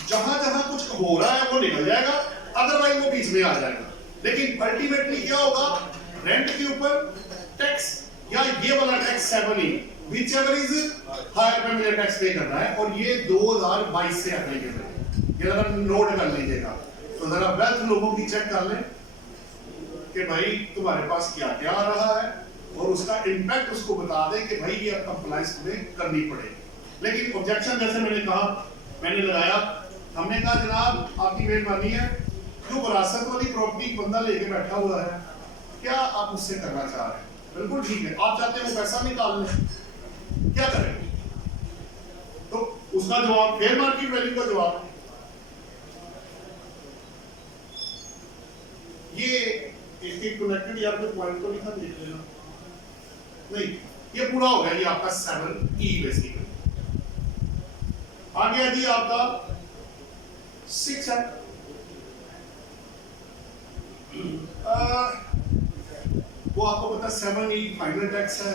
जहां जहां कुछ हो रहा है वो निकल जाएगा, अदरवाइज वो बीच में आ जाएगा। लेकिन अल्टीमेटली क्या होगा? रेंट के ऊपर टैक्स या ये वाला tax 7E whichever is higher पे मुझे टैक्स पे करना है, और ये 2022 से एप्लीकेबल है। ये जरा नोट कर लीजिएगा। तो जरा वेल्थ लोगों की चेक कर लें कि भाई तुम्हारे पास क्या क्या आ रहा है, और उसका इम्पैक्ट उसको बता दें कि भाई ये कंप्लायंस तुम्हें करनी पड़ेगी। लेकिन ऑब्जेक्शन जैसे मैंने कहा, मैंने लगाया, हमने कहा जनाब आपकी मेहरबानी है, जो विरासत वाली प्रॉपर्टी बंदा लेके बैठा हुआ है, क्या आप उससे करना चाह रहे हैं? बिल्कुल ठीक है, आप चाहते हैं वो पैसा निकाल लें, क्या करेंगे? तो उसका जवाब फेयर मार्केट वैल्यू का जवाब, ये इसकी कनेक्टेड यार पे पॉइंट तो लिखा, देख लेना। नहीं, ये पूरा हो गया, ये आपका 7E बेसिकली। आ गया जी आपका 6 है, वो आपको पता 7E फाइनल टैक्स है।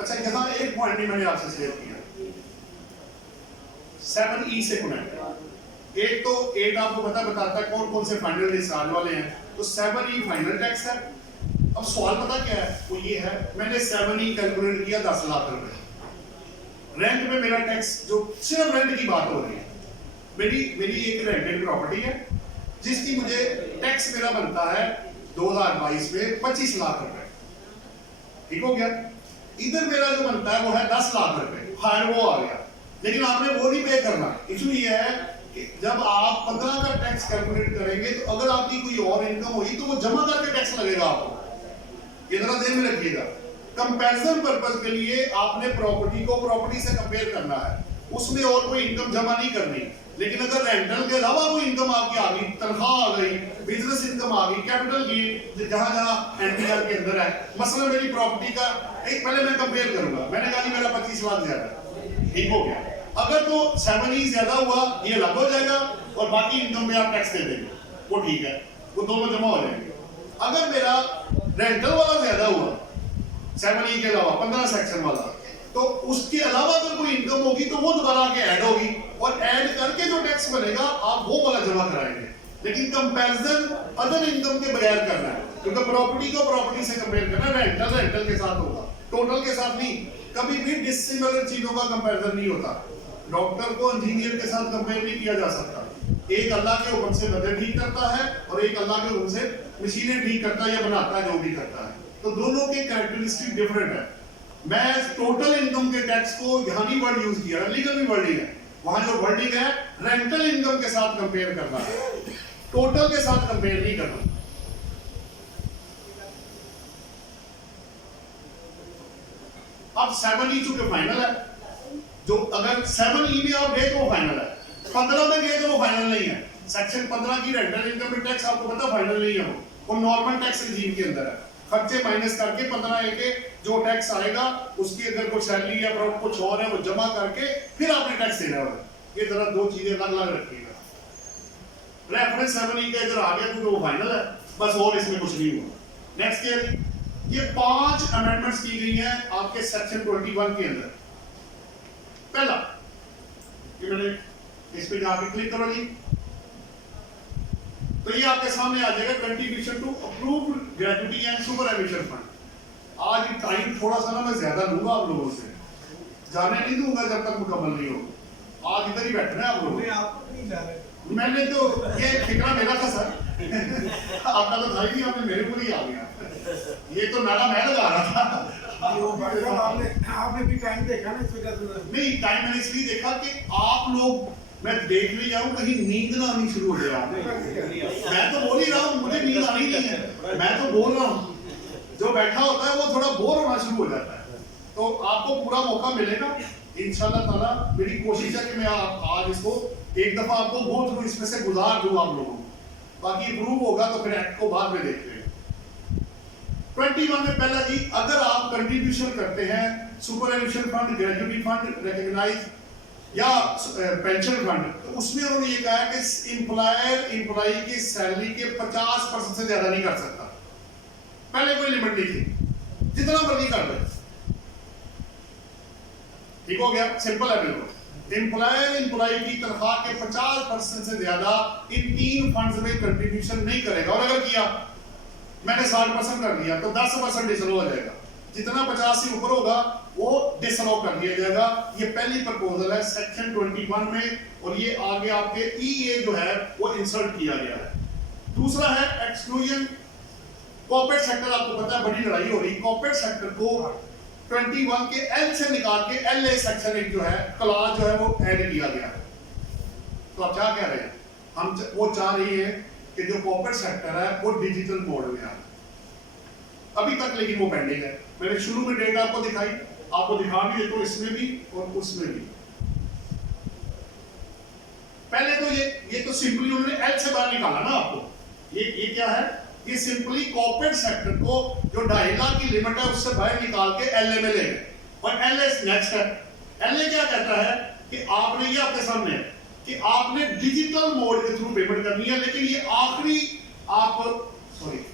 अच्छा, यहां एक पॉइंट भी मैंने आपसे शेयर किया, 7E से कनेक्ट। एक तो 8 आपको पता बताता है कौन कौन से फाइनल डिस्चार्ज वाले हैं, तो 7E फाइनल टैक्स है। अब सवाल पता क्या है? वो ये है, मैंने 7E कैलकुलेट किया 10 लाख रुपए। रेंट पे मेरा टैक्स, जो सिर्फ रेंट की बात हो रही है, मेरी एक रेंटेड प्रॉपर्टी है जिसकी मुझे टैक्स मेरा बनता है 2022 में 25 लाख रुपए, ठीक हो गया। इधर मेरा जो बनता है वो है 10 लाख रुपए, हायर वो आ गया, लेकिन आपने वो नहीं पे करना। इसलिए है कि जब आप 15 का टैक्स कैलकुलेट करेंगे, तो अगर आपकी कोई और इनकम होगी तो वो जमा करके टैक्स लगेगा आपको, ये जरा ध्यान में रखिएगा। कंपैरिजन पर्पस के लिए आपने प्रॉपर्टी को प्रॉपर्टी से कंपेयर करना है, उसमें और कोई इनकम जमा नहीं करनी। लेकिन अगर रेंटल के अलावा कोई इनकम आपकी आ गई, तनख्वाह आ गई, बिजनेस इनकम आ गई, कैपिटल गेन जहां जहां एनपीआर के अंदर है, मसलन मेरी प्रॉपर्टी का एक, पहले मैं कंपेयर करूंगा, मैंने कहा जी मेरा 25 लाख ज्यादा, ठीक हो गया। अगर तो 7E ज्यादा हुआ, ये अलग हो जाएगा, और बाकी इनकम में आप टैक्स दे देंगे, वो ठीक है, वो दोनों जमा हो जाएंगे। अगर मेरा रेंटल वाला ज्यादा हुआ 7E के अलावा 15 सेक्शन वाला, तो उसके अलावा अगर कोई इनकम होगी तो वो दोबारा आके ऐड होगी, और ऐड करके जो टैक्स बनेगा आप वो वाला जमा कराएंगे। लेकिन कंपैरिजन अदर इनकम के बगैर करना है, क्योंकि प्रॉपर्टी को प्रॉपर्टी से कंपेयर करना है, रेंटल के साथ होगा, टोटल के साथ नहीं। कभी भी डिसिमिलर चीजों का कंपैरिजन नहीं होता। डॉक्टर को इंजीनियर के साथ कंपेयर नहीं किया जा सकता। एक अल्लाह के हुक्म से बदन ठीक करता है और एक अल्लाह के हुक्म से मशीनें ठीक करता है या बनाता है, जो भी करता है। तो दोनों के कैरेक्टरिस्टिक डिफरेंट है। मैं टोटल इनकम के टैक्स को यहाँ नहीं वर्ड यूज किया, लीगल भी वर्डिंग है। वहां जो वर्डिंग है रेंटल इनकम के साथ कंपेयर करना है, टोटल के साथ कंपेयर नहीं करना। अब 7E चूंकि फाइनल है, जो अगर 7E में आप गए तो वो फाइनल है, 15 में गए तो वो फाइनल नहीं है। सेक्शन 15 की रेंटल इनकम टैक्स आपको पता फाइनल नहीं है, वो नॉर्मल टैक्स रिजीम के अंदर है। खर्चे माइनस करके 15A के जो टैक्स आएगा उसकी अगर कोई सैलरी या कुछ और है वो जमा करके फिर आपने टैक्स देना होगा। ये जरा दो चीजें अलग अलग रखिएगा। रेफरेंस 7E का इधर आ गया क्योंकि वो फाइनल है, बस और इसमें कुछ नहीं हुआ। नेक्स्ट ईयर ये 5 अमेंडमेंट्स की गई हैं आपके सेक्शन 21 के अंदर। पहला ये मैंने इस पे जाके क्लिक करो जी, तो ये आपके सामने आ जाएगा contribution to approved gratuity and superannuation fund. आज टाइम थोड़ा सा ना मैं ज्यादा लूंगा आप लोगों से, जाने नहीं दूंगा जब तक मुकम्मल नहीं हो। आज इधर ही बैठना है आप लोगों को। मैंने तो ये फिक्रा मेरा था सर आपका तो था ही नहीं, आपने मेरे को ही आ गया। ये तो नारा मैं लगा रहा था। आपने भी टाइम देखा ना, नहीं टाइम मैंने इसलिए देखा कि आप लोग, मैं देख नहीं जाऊं कहीं नींद ना आनी शुरू हो जाए। मैं तो बोल ही रहा हूं मुझे नींद आनी नहीं है, मैं तो बोल रहा हूं। जो बैठा होता है वो थोड़ा बोर होना शुरू हो जाता है। तो आपको पूरा मौका मिलेगा इंशाल्लाह ताला। मेरी कोशिश है कि मैं आज इसको एक दफा आपको गो थ्रू इसमें से गुजार दूं आप लोगों को, बाकी इम्प्रूव होगा तो फिर एक्ट को बाद में देखते हैं। 21 में पहला जी, अगर आप कंट्रीब्यूशन करते हैं superannuation fund, gratuity fund, recognise या पेंशन फंड, तो उसमें उन्होंने ये कहा कि एम्प्लॉयर एम्प्लॉई की सैलरी के 50% से ज्यादा नहीं कर सकता। पहले कोई लिमिट नहीं थी, जितना मर्जी कर दे। ठीक हो गया, सिंपल है बिल्कुल। एम्प्लॉयर एम्प्लॉई की तनख्वाह के 50% से ज्यादा इन 3 फंड्स में कंट्रीब्यूशन नहीं करेगा। और अगर किया, मैंने 60% कर दिया तो 10% डिसअलाउ हो जाएगा। जितना 50 से ऊपर होगा वो डिसअलाउ कर दिया जाएगा। ये पहली प्रपोजल है सेक्शन 21 में, और ये आगे आपके EA जो है वो इंसर्ट किया गया है। दूसरा है एक्सक्लूजन कॉर्पोरेट सेक्टर। आपको पता है बड़ी लड़ाई हो रही, कॉर्पोरेट सेक्टर को 21 के L से निकाल के LA सेक्शन एक जो है क्लॉज जो है वो ऐड किया गया है। तो आप क्या कह रहे हैं, हम वो चाह रही है कि जो कॉर्पोरेट सेक्टर है वो डिजिटल मोड में आए। अभी तक लेकिन वो पेंडिंग है। मैंने शुरू में डेट आपको दिखाई, आपको दिखा भी देता हूं इसमें भी और उसमें भी। पहले तो ये तो सिंपली उन्होंने L से बाहर निकाला ना आपको। ये क्या है, ये सिंपली कॉर्पोरेट सेक्टर को जो 2.5 लाख की लिमिट है उससे बाहर निकाल के LA में ले गए। और LA नेक्स्ट है। LA क्या कहता है कि आपने, ये आपके सामने है कि आपने डिजिटल मोड के थ्रू पेमेंट करनी है। लेकिन ये आखिरी आप सॉरी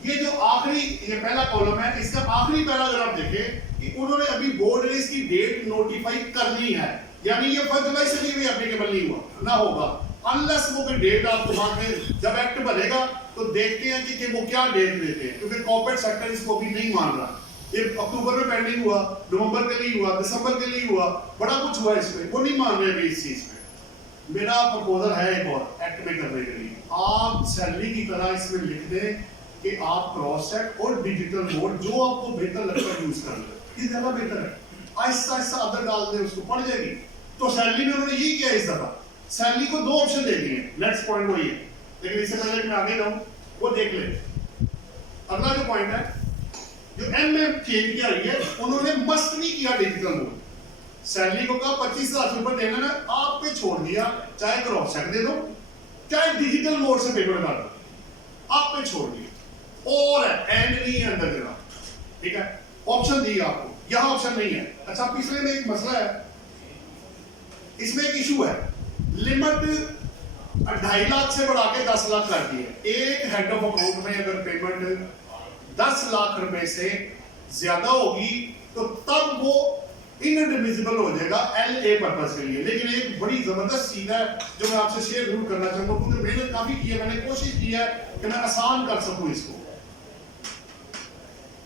ये जो आखिरी, ये पहला कॉलम है, इसका आखिरी पैराग्राफ आप देखें कि उन्होंने अभी बोर्ड ने इसकी डेट नोटिफाई करनी है, यानी ये 1 जुलाई से भी एप्लीकेबल नहीं हुआ ना होगा अनलेस वो कोई डेट आपको बाद में जब एक्ट बनेगा तो देखते हैं कि वो क्या डेट देते हैं, क्योंकि कॉर्पोरेट सेक्टर इसको भी नहीं मान रहा। ये अक्टूबर में पेंडिंग हुआ, नवंबर के लिए हुआ, दिसंबर के लिए हुआ, बड़ा कुछ हुआ इसमें, वो नहीं मान रहे अभी इस चीज पे। मेरा प्रपोजल है एक और एक्ट में करने के लिए, आप सैलरी की तरह इसमें लिख दें कि आप क्रॉस चेक और डिजिटल मोड जो आपको बेहतर लगता है यूज कर ले, ये ज्यादा बेहतर है। आहिस्ता आहिस्ता अदर डाल दे, उसको पड़ जाएगी। तो सैलरी में उन्होंने यही किया इस दफा, सैलरी को 2 ऑप्शन दे दिए। नेक्स्ट पॉइंट वही है, लेकिन इससे पहले मैं आगे जाऊं वो देख ले। अगला जो पॉइंट है जो M में चेंज किया है, उन्होंने मस्ट नहीं किया डिजिटल मोड। सैलरी को कहा 25,000 रुपए देना ना, आप पे छोड़ दिया, चाहे क्रॉस चेक दे दो चाहे डिजिटल मोड से पेमेंट कर दो, आप पे छोड़ दिया। और एंड नहीं है अंदर जरा, ठीक है, ऑप्शन दिया आपको, यहां ऑप्शन नहीं है। अच्छा, पिछले में एक मसला है, इसमें एक इशू है, लिमिट 2.5 लाख से बढ़ा के 10 लाख कर दी है। एक हेड ऑफ अकाउंट में अगर पेमेंट 10 लाख रुपए से ज्यादा होगी तो तब वो इनडिविजिबल हो जाएगा LA पर्पस के लिए। लेकिन एक बड़ी जबरदस्त चीज है जो मैं आपसे शेयर जरूर करना चाहूंगा, क्योंकि मेहनत काफी की है, मैंने कोशिश की है कि मैं आसान कर सकूं इसको।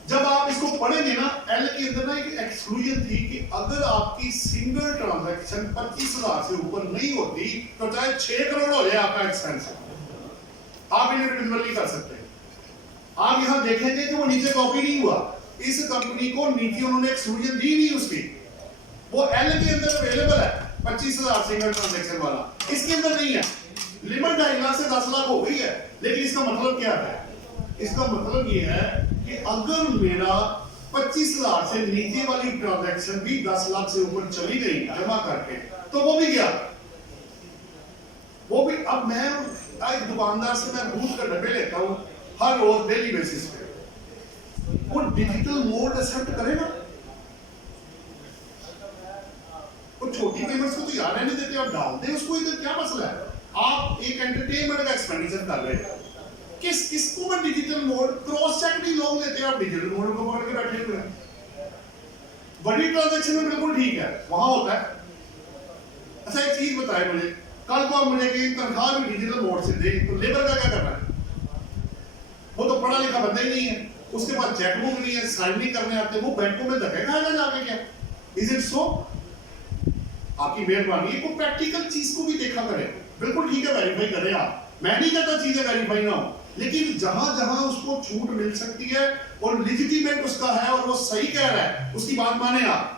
जब आप इसको पढ़ेंगे ना, L के अंदर ना एक एक्सक्लूजन थी कि अगर आपकी सिंगल ट्रांजैक्शन 25,000 से ऊपर नहीं होती तो चाहे 6 करोड़ हो जाए आपका एक्सपेंस, आप इनडिविजुअल नहीं कर सकते। आप यहां देखेंगे कि वो नीचे कॉपी नहीं हुआ, इस कंपनी को नीचे उन्होंने एक्सक्लूजन दी नहीं उसकी, वो L के अंदर अवेलेबल है 25,000 सिंगल ट्रांजैक्शन वाला, इसके अंदर नहीं है। लिमिट 2.5 लाख से 10 लाख हो गई है, लेकिन इसका मतलब क्या है? इसका मतलब ये है कि अगर मेरा 25,000 से नीचे वाली ट्रांजैक्शन भी 10 लाख से ऊपर चली गई जमा करके, तो वो भी गया, वो भी। अब मैं एक दुकानदार से मैं दूध का डब्बे लेता हूं हर रोज डेली बेसिस पे, वो डिजिटल मोड एक्सेप्ट करेगा? वो छोटी पेमेंट्स को तो यार नहीं देते, आप डालते हैं उसको, इधर क्या मसला है? आप एक एंटरटेनमेंट का एक्सपेंडिचर कर रहे हैं, किसको मैं डिजिटल मोड क्रॉस चेक भी लोग लेते हैं, आप डिजिटल मोड को पकड़ के बैठे हुए हैं। बड़ी ट्रांजैक्शन में बिल्कुल ठीक है, वहां होता है। अच्छा एक चीज बताए मुझे, कल को आप मुझे कि तनख्वाह भी डिजिटल मोड से दे तो लेबर का क्या करना है? वो तो पढ़ा लिखा बंदा ही नहीं है, उसके पास चेकबुक नहीं है, साइन नहीं करने आते, वो बैंकों में धक्के खाएगा जाके क्या? Is it so? आपकी मेहरबानी है, कोई प्रैक्टिकल चीज को भी देखा करें। बिल्कुल ठीक है, वेरीफाई करें आप, मैं नहीं कहता चीजें वेरीफाई ना हो, लेकिन जहां जहां उसको छूट मिल सकती है और लेजिटिमेट उसका है और वो सही कह रहा है, उसकी बात माने आप।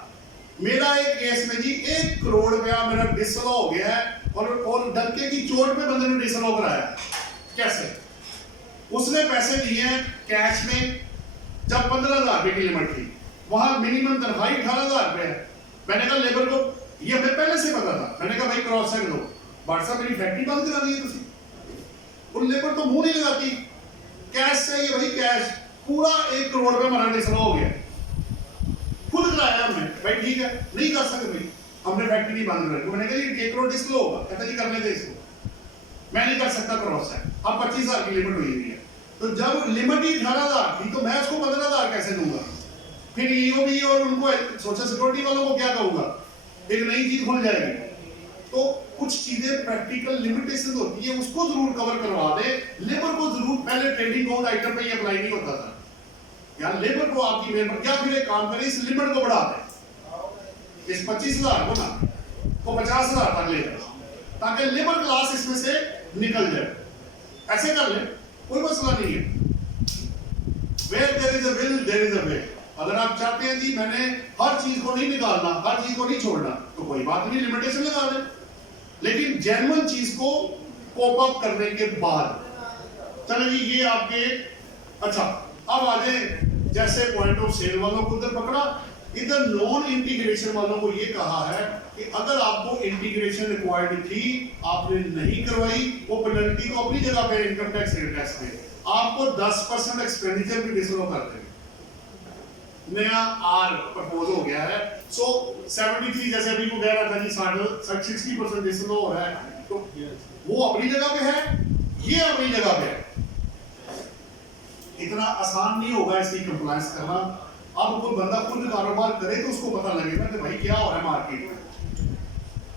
मेरा एक केस में जी 1 करोड़ रुपया मेरा डिसअलाउ हो गया है, और डंके की चोट पे बंदे ने डिसअलाउ कराया। कैसे? उसने पैसे दिए हैं कैश में, जब 15,000 रुपए की लिमिट थी, वहां मिनिमम तनख्वाह 18,000 रुपए है। मैंने कहा लेबर को, ये हमें पहले से पता था, मैंने कहा भाई क्रॉस चेक दो, व्हाट्सएप मेरी फैक्ट्री बंद करा दी है तुसी। उन लेबर तो मुंह नहीं लगाती, कैश चाहिए भाई कैश, पूरा 1 करोड़ रुपए हमारा डिसअलाउ हो गया, खुद कराया हमने। भाई ठीक है, नहीं कर सकते भाई, हमने फैक्ट्री नहीं बंद कर, मैंने कहा ये 1 करोड़ डिसअलाउ होगा, कहता जी करने दे इसको, मैं नहीं कर सकता क्रॉस चेक, अब 25,000 की लिमिट हुई हुई है। तो जब लिमिट ही 18,000 थी तो मैं उसको 15,000 कैसे दूंगा? फिर ईओबी और उनको सोशल सिक्योरिटी वालों को क्या कहूंगा? एक नई चीज खुल जाएगी। तो कुछ चीजें प्रैक्टिकल लिमिटेशन होती है, उसको जरूर कवर करवा दे। लेबर को जरूर, पहले ट्रेडिंग कोड आइटम पे ये अप्लाई नहीं होता था, या लेबर को आपकी लेबर, या फिर एक काम करें इस लिमिट को बढ़ा दे, इस 25,000 को ना को 50,000 तक ले जाए, ताकि लेबर क्लास इसमें से निकल जाए। ऐसे कर ले, कोई मसला नहीं है। Where there is a will, there is a way। अगर आप चाहते हैं जी मैंने हर चीज को नहीं निकालना, हर चीज को नहीं छोड़ना, तो कोई बात नहीं, लिमिटेशन लगा दें। लेकिन जेन्युइन चीज को कोप अप करने के बाद, चलो जी ये आपके, अच्छा अब आ जाए, जैसे पॉइंट ऑफ सेल वालों को उधर पकड़ा, इधर नॉन इंटीग्रेशन वालों को ये कहा है कि अगर आपको इंटीग्रेशन रिक्वायर्ड थी, आपने नहीं करवाई, वो पेनल्टी को अपनी जगह पे इनकम टैक्स टैक्स पे आपको 10% एक्सपेंडिचर भी डिसअलाउ कर देंगे। नया आर प्रपोज हो गया है। सो 73 जैसे अभी को कह रहा था जी 60% डिसअलाउ हो रहा है, तो वो अपनी जगह पे है, ये अपनी जगह पे है। इतना आसान नहीं होगा इसकी कंप्लायंस करना। अब कोई बंदा खुद कारोबार करे तो उसको पता लगेगा कि भाई क्या हो रहा है मार्केट में।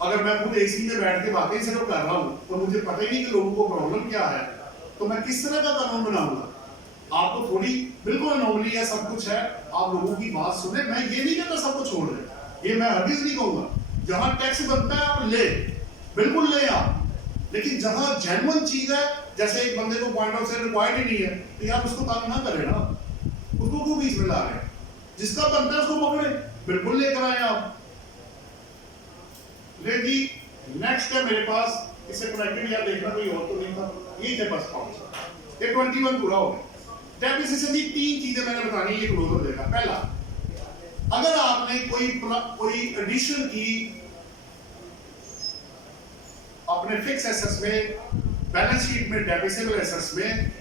अगर मैं खुद एसी में बैठ के बातें सिर्फ कर रहा हूँ और मुझे पता ही नहीं कि लोगों को प्रॉब्लम क्या है, तो मैं किस तरह का कानून बनाऊंगा? आपको थोड़ी बिल्कुल अनोमली है, सब कुछ है, आप लोगों की बात सुने। मैं ये नहीं कहता सबको छोड़ दे, ये मैं हरगिज नहीं कहूंगा। जहां टैक्स बनता है आप ले, बिल्कुल ले आप, लेकिन जहां जेन्युइन चीज है, जैसे एक बंदे को पॉइंट ऑफ सेल रिक्वायर्ड ही नहीं है, तो यार उसको तंग ना करे ना, उसको क्यों बीच में ला रहे हैं? जिसका बनता है उसको पकड़े, बिल्कुल लेकर आए आप। ले जी नेक्स्ट है मेरे पास, इससे कनेक्टेड या देखना कोई और तो नहीं था, ये थे बस पांच, ये 21 पूरा हो गया। डेप्रिसिएशन की 3 चीजें मैंने बतानी है, ये क्लोजर देगा। पहला, अगर आपने कोई एडिशन की अपने फिक्स एसेट्स में, बैलेंस शीट में, डेप्रिसिएबल एसेट्स में,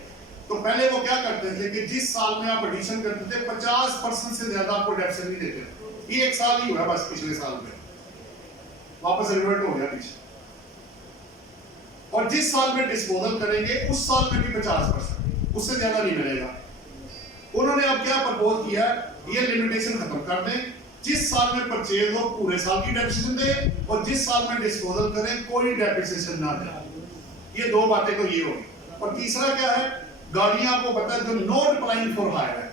तो पहले वो क्या करते थे कि जिस साल में आप एडिशन करते थे 50% से ज्यादा आपको डेप्रिसिएशन नहीं देते। ये 1 साल ही हुआ बस, पिछले साल में वापस रिवर्ट हो गया पीछे। और जिस साल में डिस्पोजल करेंगे उस साल में भी 50%, उससे ज्यादा नहीं मिलेगा। उन्होंने अब क्या प्रपोज किया, ये लिमिटेशन खत्म कर दें। जिस साल में परचेज हो पूरे साल की डेप्रिसिएशन दे, और जिस साल में डिस्पोजल करें कोई डेप्रिसिएशन ना दे। ये दो बातें तो ये होगी। और तीसरा क्या है, गाड़ियां आपको पता है जो नॉट अप्लाइंग फॉर हायर है,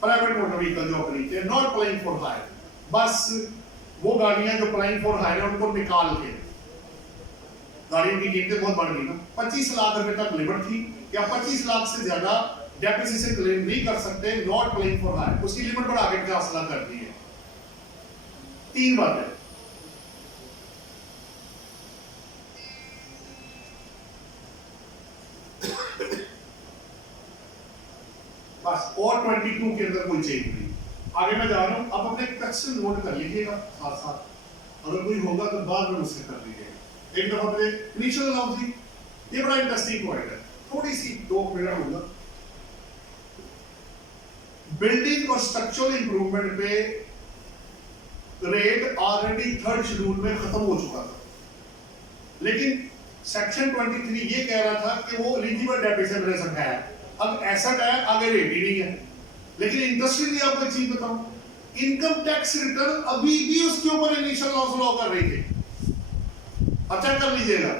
प्राइवेट मोटर व्हीकल जो खरीदते हैं नॉट अप्लाइंग फॉर हायर, बस वो गाड़ियां जो अप्लाइंग फॉर हायर है उनको निकाल के, गाड़ियों की कीमतें बहुत बढ़ गई ना, 25 लाख रुपए तक लिमिट थी, या 25 लाख से ज्यादा डेप्रिसिएशन क्लेम नहीं कर सकते नॉट अप्लाइंग फॉर हायर, उसकी लिमिट बढ़ा के 50 लाख कर दी है। तीन बातें। बस, और 22 के अंदर कोई चेंज नहीं। आगे मैं जा रहा हूं, अब अपने क्वेश्चन नोट कर लीजिएगा साथ साथ, अगर कोई होगा तो बाद में मुझसे कर लीजिएगा। एक दफा अपने इनिशियल अलाउंस थी, ये बड़ा इंटरेस्टिंग पॉइंट है, थोड़ी सी 2 मिनट होगा। बिल्डिंग और स्ट्रक्चरल इंप्रूवमेंट पे रेट ऑलरेडी थर्ड शेड्यूल में खत्म हो चुका था, लेकिन सेक्शन 23 ये कह रहा था कि वो एलिजिबल डेप्रिसिएशन रेट है, अब एसेट है, आगे रेट ही नहीं है। लेकिन इंटरेस्टिंगली आपको एक चीज बताऊं, इनकम टैक्स रिटर्न अभी भी उसके ऊपर इनिशियल लॉस लॉ कर रही थी, अब चेक कर लीजिएगा।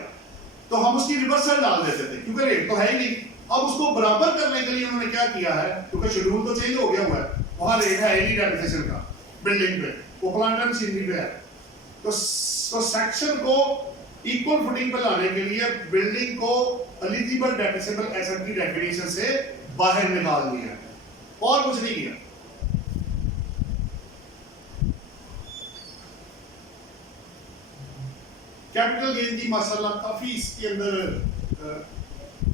तो हम उसकी रिवर्सल डाल देते थे क्योंकि रेट तो है ही नहीं। अब उसको बराबर करने के लिए उन्होंने क्या किया है, क्योंकि शेड्यूल तो चेंज हो गया हुआ है, वहां रेट है ही नहीं डेप्रिसिएशन का बिल्डिंग पे, वो प्लांट एंड मशीनरी पे है। तो सेक्शन को इक्वल फुटिंग पे लाने के लिए बिल्डिंग को एलिजिबल डेप्रिसिएबल एसेट की डेफिनेशन से बाहर निकाल दिया, और कुछ नहीं किया। कैपिटल गेन की माशाल्लाह काफी इसके अंदर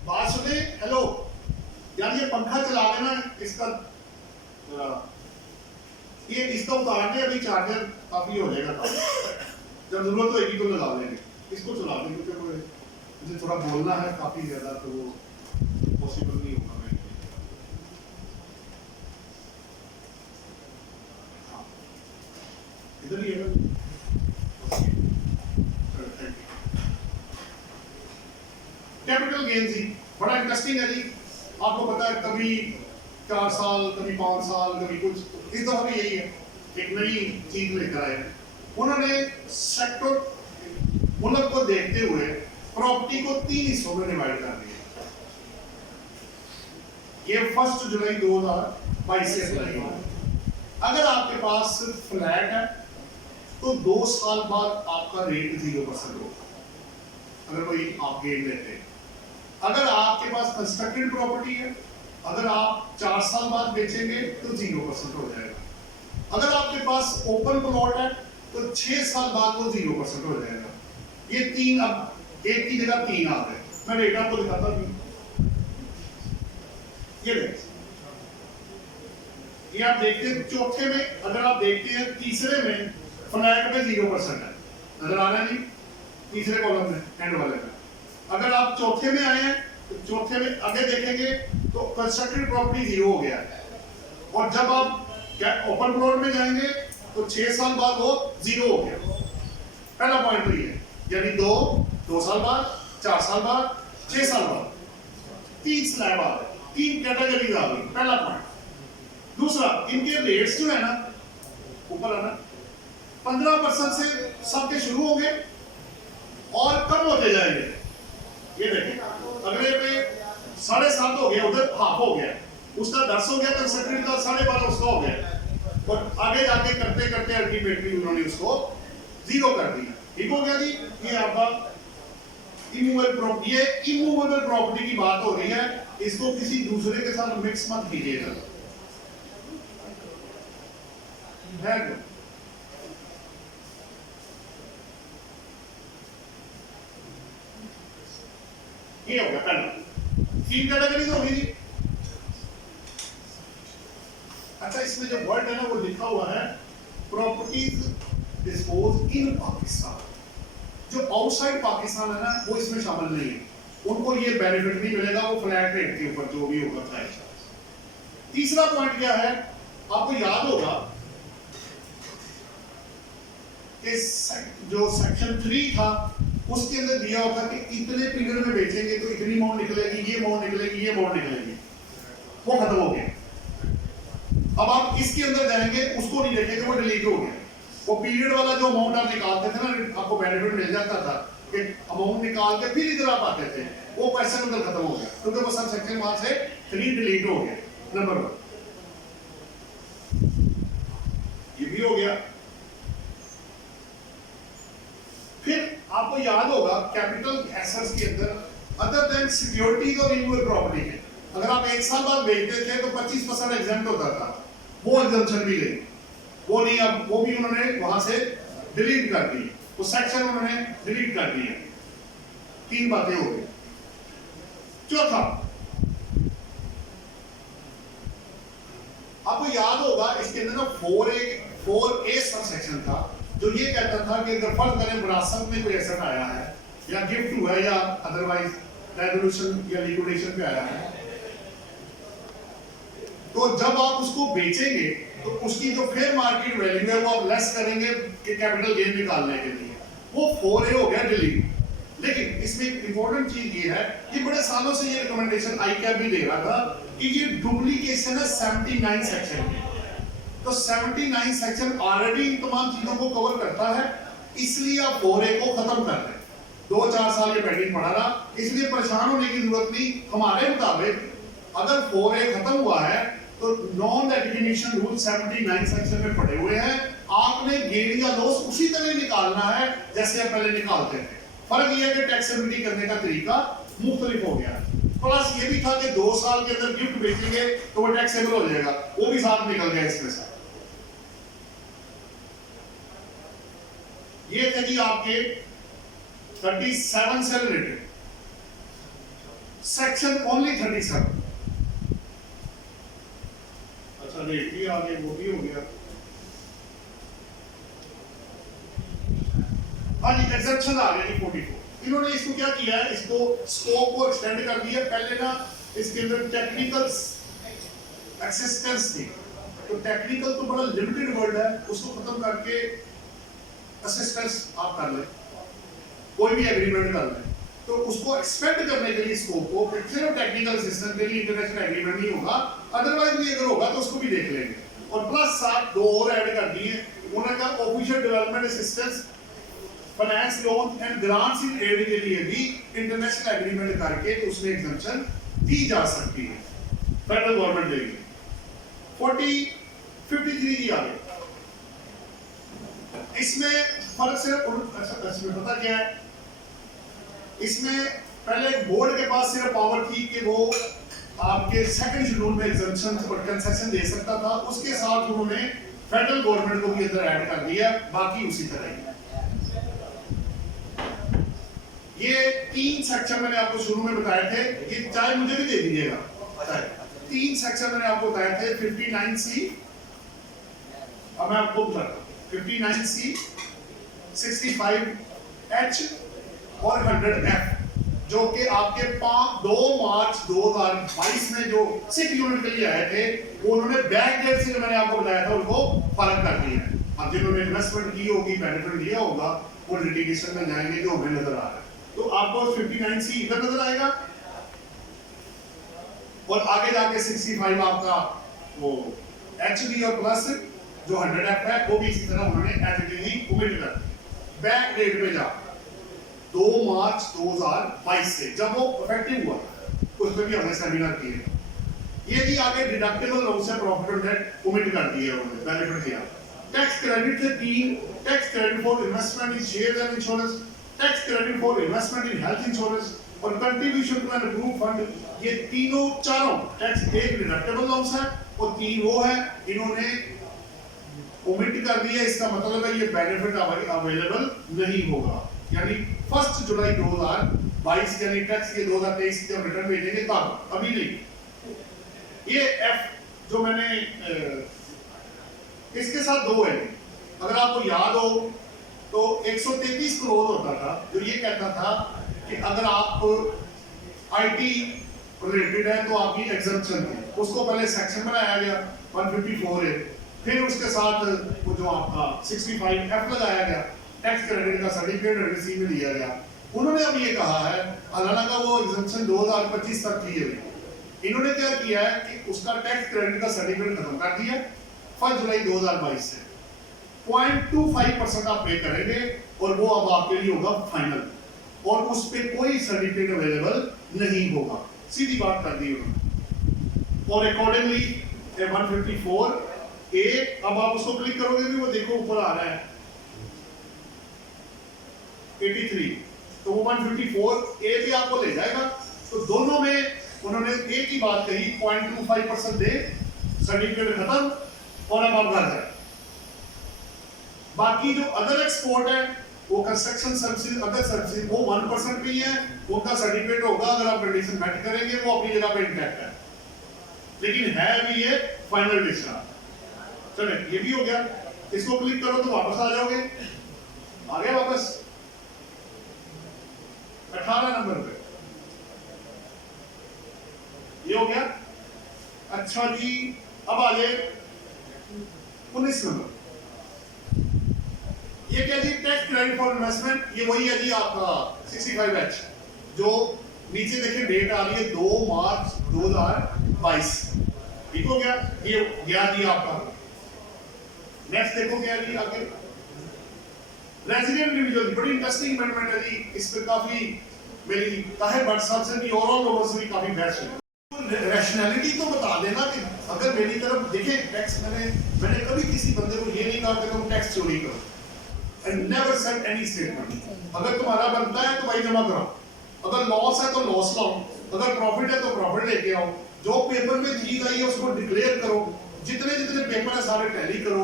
बात सुने। हेलो यार, ये पंखा चला देना, इसका ये इसका उतार दे, अभी चार्जर काफी हो जाएगा, जब जरूरत होगी तो लगा लेंगे। इसको चला दें क्योंकि मुझे थोड़ा बोलना है काफी ज्यादा, तो वो पॉसिबल नहीं होगा मेरे लिए। हाँ, इधर ही है। कैपिटल गेन जी बड़ा इंटरेस्टिंग है जी, आपको पता है कभी 4 साल, कभी 5 साल, कभी कुछ, इस दफा भी यही है, एक नई चीज लेकर आए हैं। उन्होंने सेक्टर मुल्क को देखते हुए प्रॉपर्टी को 3 हिस्सों में डिवाइड कर दिया। ये 1 जुलाई 2022 से अप्लाई होगा। अगर आपके पास फ्लैट है तो 2 साल बाद आपका रेट 0% होगा, अगर कोई आप गेन लेते हैं। अगर आपके पास कंस्ट्रक्टेड प्रॉपर्टी है, अगर आप 4 साल बाद बेचेंगे तो 0% हो जाएगा। अगर आपके पास ओपन प्लॉट है तो 6 साल बाद वो 0% हो जाएगा। ये 3, अब एक की जगह 3 आ गए। मैं रेट आपको दिखाता हूं, ये देखिए, ये आप देखते हैं चौथे में, अगर आप देखते हैं तीसरे में फ्लैट में 0% है, नजर आ रहा है जी, तीसरे कॉलम में एंड वाले में। अगर आप चौथे में आए हैं तो चौथे में आगे देखेंगे तो कंस्ट्रक्टेड प्रॉपर्टी 0 हो गया है, और जब आप क्या ओपन प्लॉट में जाएंगे तो 6 साल बाद वो 0 हो गया। पहला पॉइंट तो ये है, यानी 2 साल बाद, 4 साल बाद, 6 साल बाद 3 स्लैब आ गए, 3 कैटेगरीज आ गई, पहला पॉइंट। दूसरा, इनके रेट्स जो है ना ऊपर आना 15% से सबके शुरू होंगे और कम होते जाएंगे। ये देखिए, अगले पे 7.5 हो गया, उधर हाफ हो गया, उसका 10 हो गया, कंस्ट्रक्टेड का 12.5 उसका हो गया, और आगे जाके करते करते अल्टीमेटली उन्होंने उसको 0 कर दिया। ठीक हो गया जी। ये आपका इमूवेबल, ये इमूवेबल प्रॉपर्टी की बात हो रही है, इसको किसी दूसरे के साथ मिक्स मत कीजिएगा। ये हो गया पहला। 3 कैटेगरीज होगी जी। अच्छा, इसमें जो वर्ड है ना वो लिखा हुआ है प्रॉपर्टीज डिस्पोज इन पाकिस्तान। जो आउटसाइड पाकिस्तान है ना वो इसमें शामिल नहीं है, उनको ये बेनिफिट नहीं मिलेगा, वो फ्लैट रेट के ऊपर जो भी होगा चाहे। तीसरा पॉइंट क्या है, आपको याद होगा कि जो सेक्शन 3 था उसके अंदर दिया होता कि इतने पीरियड में बेचेंगे तो इतनी अमाउंट निकलेगी, ये अमाउंट निकलेगी, ये अमाउंट निकलेगी, वो खत्म हो गया। अब आप इसके अंदर जाएंगे, उसको नहीं देखेंगे, वो डिलीट हो गया। वो पीरियड वाला जो अमाउंट आप निकालते थे ना, आपको बेनिफिट मिल जाता था कि अमाउंट निकाल के फिर इधर आप आते थे, वो क्वेश्चन अंदर खत्म हो गया, क्योंकि वो सब सेक्शन वहां से 3 डिलीट हो गया। नंबर 1 ये भी हो गया। फिर आपको याद होगा कैपिटल एसेट्स के अंदर अदर देन सिक्योरिटीज और इनवेंटरी प्रॉपर्टी है, अगर आप 1 साल बाद बेचते थे तो 25% एग्जेम्प्ट होता था, वो एग्जम्पशन भी गई, वो नहीं, अब वो भी उन्होंने वहां से डिलीट कर दी, वो सेक्शन उन्होंने डिलीट कर दिए। 3 बातें हो गई। चौथा, आपको याद होगा इसके अंदर ना 4A सब सेक्शन था जो ये कहता था कि अगर फर्ज करें विरासत में कोई एसेट आया है या गिफ्ट हुआ है या अदरवाइज रेवोल्यूशन या लिक्विडेशन पे आया है, तो जब आप उसको बेचेंगे तो उसकी जो फेयर मार्केट वैल्यू है वो आप लेस करेंगे कि कैपिटल गेन निकालने के लिए, वो 4A हो गया डिलीट। लेकिन इसमें एक इंपॉर्टेंट चीज ये है कि बड़े सालों से ये रिकमेंडेशन आईकैप भी दे रहा था कि ये डुप्लीकेशन है 79 सेक्शन की, तो 79 सेक्शन ऑलरेडी इन तमाम चीजों को कवर करता है, इसलिए आप 4A को खत्म कर दें। 2-4 साल ये पेंडिंग पड़ा रहा, इसलिए परेशान होने की जरूरत नहीं। हमारे मुताबिक अगर 4A खत्म हुआ है तो नॉन रेकग्निशन रूल 79 सेक्शन में पड़े हुए हैं, आपने गेन या लॉस उसी तरह निकालना है जैसे आप पहले निकालते थे। फर्क ये है कि टैक्सेबिलिटी करने का तरीका मुख्तलिफ हो गया। प्लस ये भी था कि 2 साल के अंदर गिफ्ट बेचेंगे तो वो टैक्सेबल हो जाएगा, वो भी साथ निकल गया इसमें से। ये थे जी आपके 37 से रिलेटेड सेक्शन, ओनली 37। अच्छा रेट भी आ गया, वो भी हो गया। हाँ जी, एग्जेप्शन आ गया 44। इन्होंने इसको क्या किया है, इसको स्कोप को एक्सटेंड कर दिया। पहले ना इसके अंदर टेक्निकल एक्सिस्टेंस थी, तो टेक्निकल तो बड़ा लिमिटेड वर्ड है, उसको खत्म करके असिस्टेंस आप कर लें, कोई भी एग्रीमेंट कर लें, तो उसको एक्सपेंड करने के लिए स्कोप को सिर्फ टेक्निकल असिस्टेंस के लिए इंटरनेशनल एग्रीमेंट नहीं होगा, अदरवाइज भी अगर होगा तो उसको भी देख लेंगे। और प्लस साथ 2 और ऐड कर दिए, उन्होंने कहा official development assistance, finance loan and grants in aid के लिए भी इंटरनेशनल एग्रीमेंट करके उसमें एग्जम्पशन दी जा सकती है, फेडरल गवर्नमेंट देगी। 53 जी आ गए। इसमें फर्क सिर्फ इसमें पता क्या है, इसमें पहले बोर्ड के पास सिर्फ पावर थी कि वो आपके सेकंड शेड्यूल में एग्जम्पशन और कंसेशन दे सकता था, उसके साथ उन्होंने फेडरल गवर्नमेंट को भी अंदर ऐड कर दिया, बाकी उसी तरह ही। ये 3 सेक्शन मैंने आपको शुरू में बताए थे, ये चाहे मुझे भी दे दीजिएगा। 3 सेक्शन मैंने आपको बताए थे, 59C, अब मैं आपको बताता हूं 59C, 65H और 100F, जो कि आपके 2 मार्च 2022 में जो 6 यूनिट के लिए आए थे, वो उन्होंने बैक डेट से जो मैंने आपको बताया था उनको फर्क कर दिया है। अब जिन्होंने इन्वेस्टमेंट की होगी, बेनिफिट लिया होगा, वो लिटिगेशन में जाएंगे जो हमें नजर आ रहा है। तो आपको 59C इधर नजर आएगा और आगे जाके 65 आपका वो HB और प्लस जो 100F है वो भी इसी तरह उन्होंने एज इट इज ही कमिट कर दिया। बैक डेट पे जा 2 मार्च 2022 से जब वो इफेक्टिव हुआ, उस पर भी हमने सेमिनार किए। ये भी आगे डिडक्टेबल लोन से प्रॉफिट और डेट कमिट कर दिए उन्होंने, बेनिफिट दिया। टैक्स क्रेडिट थे 3, tax credit for investment in shares and insurance, tax credit for investment in health insurance और contribution to an approved fund. ये चारों टैक्स, एक डिडक्टेबल लॉन्स है और 3 वो है, इन्होंने कमिट कर दिया। इसका मतलब है ये बेनिफिट अवेलेबल नहीं होगा, यानी 1 जुलाई 2022 यानी टैक्स के 2023 जब रिटर्न भेजेंगे तब, अभी नहीं। ये F जो मैंने इसके साथ 2 है, अगर आपको याद हो तो 133 करोड़ होता था जो ये कहता था कि अगर आप आईटी रिलेटेड है तो आपकी एग्जम्पशन थी, उसको पहले सेक्शन बनाया गया 154 है, फिर उसके साथ वो जो आपका 65F लगाया गया, टैक्स क्रेडिट का सर्टिफिकेट रिसीव में दिया गया। उन्होंने अब ये कहा है, हालांकि वो एग्जम्पशन 2025 तक थी, इन्होंने क्या किया है कि उसका टैक्स क्रेडिट का सर्टिफिकेट खत्म कर दिया 1 जुलाई 2022 से 0.25% आप पे करेंगे और वो अब आपके लिए होगा फाइनल, और उस पे कोई सर्टिफिकेट अवेलेबल नहीं होगा। सीधी बात कर दी उन्होंने। और अकॉर्डिंगली 154 ए, अब आप उसको क्लिक करोगे भी वो देखो ऊपर आ रहा है 83, तो वो 154 ए पे आपको ले जाएगा। तो दोनों में उन्होंने एक ही बात कही 0.25% दे, सर्टिफिकेट खत्म और अब आप घर जाए। बाकी जो अदर एक्सपोर्ट है वो कंस्ट्रक्शन सर्विसेज, अदर सर्विसेज, वो 1% पे ही है, उनका सर्टिफिकेट होगा अगर आप कंडीशन मैच करेंगे वो अपनी जगह पे इंटैक्ट है, लेकिन है भी ये फाइनल डिसीजन। चलिए ये भी हो गया, इसको क्लिक करो तो वापस आ जाओगे, आ गए वापस 18 नंबर पे, ये हो गया। अच्छा जी, अब आ जाए 19 नंबर। ये क्या जी, टैक्स क्रेडिट फॉर इन्वेस्टमेंट, ये वही है जी आपका 65H, जो नीचे देखिए डेट आ रही है 2 मार्च 2022, ठीक हो गया, ये गया जी आपका। नेक्स्ट देखो क्या जी आगे, रेजिडेंट इंडिविजुअल, बड़ी इंटरेस्टिंग अमेंडमेंट है जी, इस पर काफी मेरी ताहिर भट्ट साहब से भी ओवरऑल लोगों से भी काफी बहस हुई। रैशनैलिटी तो बता देना कि अगर मेरी तरफ देखे टैक्स, मैंने कभी किसी बंदे को ये नहीं कहा कि तुम टैक्स चोरी करो, and never said any statement। अगर तुम्हारा बनता है तो भाई जमा कराओ, अगर लॉस है तो लॉस लाओ, अगर प्रॉफिट है तो प्रॉफिट लेके आओ, जो पेपर में चीज आई है उसको डिक्लेयर करो, जितने जितने पेपर है सारे टैली करो।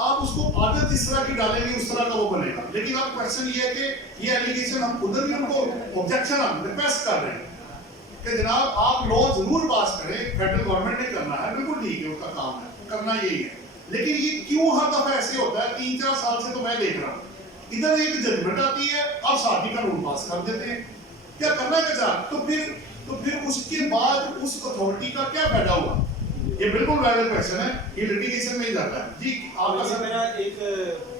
आप उसको आदत इस तरह की डालेंगे उस तरह का वो बनेगा। लेकिन अब क्वेश्चन ये है कि ये एलिगेशन हम उधर भी उनको ऑब्जेक्शन हम रिक्वेस्ट कर रहे हैं कि जनाब आप लॉ जरूर पास करें, फेडरल गवर्नमेंट ने करना है, बिल्कुल ठीक है, उसका काम है, करना यही है, लेकिन ये क्यों हर दफा ऐसे होता है? 3-4 साल से तो मैं देख रहा हूँ, इधर एक जजमेंट आती है, अब शादी का रूल पास कर देते हैं, क्या करना क्या चाह, तो फिर उसके बाद उस अथॉरिटी का क्या फायदा हुआ? ये बिल्कुल वैलिड क्वेश्चन है, ये लिटिगेशन में ही जाता है जी। आपका सर मेरा एक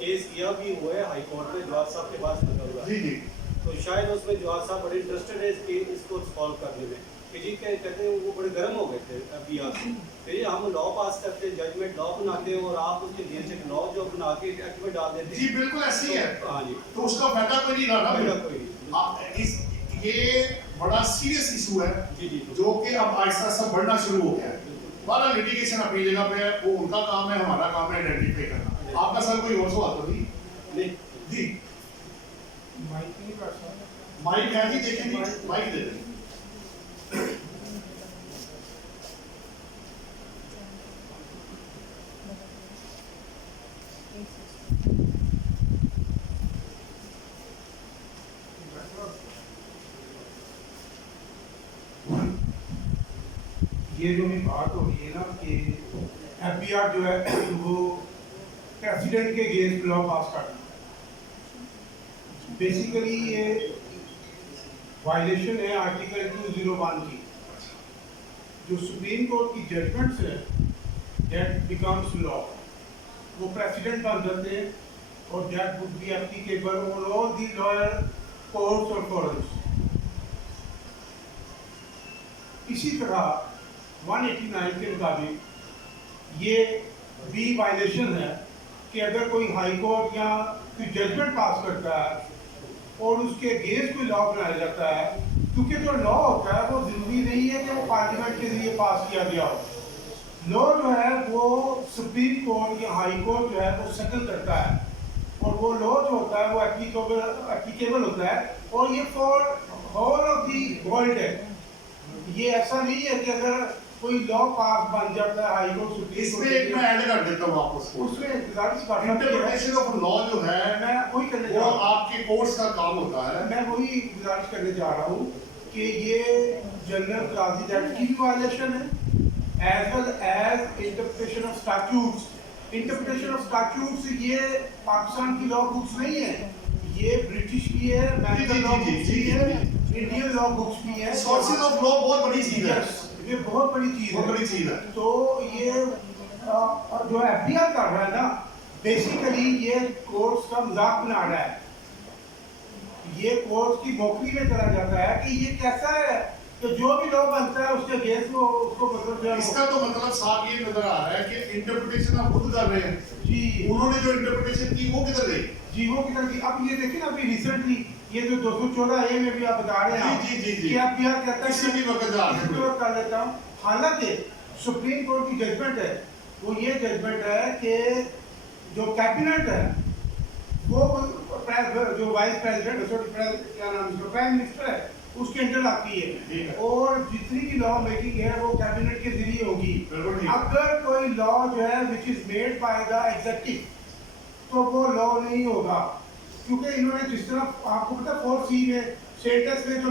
केस किया भी हुआ है हाई कोर्ट में, जवाब साहब के पास लगा हुआ है जी, तो शायद उसमें जवाब साहब बड़े इंटरेस्टेड है इसको सॉल्व करने में, कि जी कहते हैं वो बड़े गर्म हो गए थे अभी आप कि हम लॉ पास करते हैं, जजमेंट लॉ बनाते हैं और आप उसके लिए से लॉ जो बना के एक्ट में डाल देते हैं। जी बिल्कुल ऐसे ही है। हाँ जी, तो उसका फायदा कोई नहीं रहा फायदा ना। कोई नहीं। ये बड़ा सीरियस इशू है जी जी जो कि अब आहिस्ता आहिस्ता बढ़ना शुरू हो गया है। हमारा लिटिगेशन अपनी जगह पे है, वो उनका काम है, हमारा काम है आइडेंटिफाई करना। आपका सर कोई और सवाल तो नहीं जी? माइक है जी, देखें जी, माइक दे दें। ये जो भी बात हो रही है ना कि एफबीआर जो है वो प्रेसिडेंट के अगेंस्ट लॉ पास करना, बेसिकली ये वायलेशन है आर्टिकल 201 की, जो सुप्रीम कोर्ट की जजमेंट्स है दैट बिकम्स लॉ, वो प्रेसिडेंट बन जाते हैं और that would be applicable on all the lawyer courts और फोरम्स। इसी तरह 189 के मुताबिक ये भी वायलेशन है कि अगर कोई हाई कोर्ट या कोई जजमेंट पास करता है और उसके अगेंस्ट कोई लॉ बनाया जाता है, क्योंकि जो लॉ होता है वो जरूरी नहीं है कि वो पार्लियामेंट के लिए पास किया गया हो। लॉ जो है वो सुप्रीम कोर्ट या हाई कोर्ट जो है वो सेटल करता है, और वो लॉ जो होता है वो एप्लीकेबल होता है, और ये for whole of the world है। ये ऐसा नहीं है कि अगर कोई लॉ पास बन जाता है हाई कोर्ट सुप्रीम इसमें कोर्ट एक मैं ऐड कर देता हूँ आपको, उसमें इंटरप्रिटेशन ऑफ लॉ जो है मैं वही करने वो जा रहा हूँ आपके कोर्ट्स का काम होता है। मैं वही गुजारिश करने जा रहा हूँ कि ये जनरल क्लासेस एक्ट की भी वायलेशन है, as well as interpretation of statutes. Interpretation of statutes ये पाकिस्तान की लॉ बुक्स नहीं है, ये ब्रिटिश की है, अमेरिकन लॉ बुक्स की है, इंडियन लॉ बुक्स की है। सोर्सेज ऑफ लॉ बहुत बड़ी चीज है, ये बहुत बड़ी चीज बहुत है। बड़ी चीज है। तो ये जो एफबीआर कर रहा है ना, बेसिकली ये कोर्ट्स का मजाक बना रहा है। ये कोर्ट की नौकरी में चला जाता है कि ये कैसा है तो जो भी लॉ बनता है उसके अगेंस्ट वो उसको मतलब जो है इसका तो मतलब साफ ये नजर आ रहा है कि इंटरप्रिटेशन आप खुद कर रहे हैं। जी उन्होंने जो इंटरप्रिटेशन की वो किधर गई? जी वो किधर की अब ये देखिए ना अभी रिसेंटली ये जो 214A में भी आप बता रहे हैं जी। कि आप क्या कहता है किसी भी वक्त जा इसी वक्त कर लेता हूँ। हालांकि सुप्रीम कोर्ट की जजमेंट है, वो ये जजमेंट है कि जो कैबिनेट है वो जो वाइस प्रेसिडेंट क्या नाम है प्राइम मिनिस्टर है उसके अंडर आती ठीक है है। और जितनी भी लॉ मेकिंग है वो कैबिनेट के जरिए होगी। बिल्कुल ठीक है। अगर कोई लॉ जो है which is made by the executive तो वो लॉ नहीं होगा, क्योंकि इन्होंने जिस तरह आपको पता 4C में स्टेटस में जो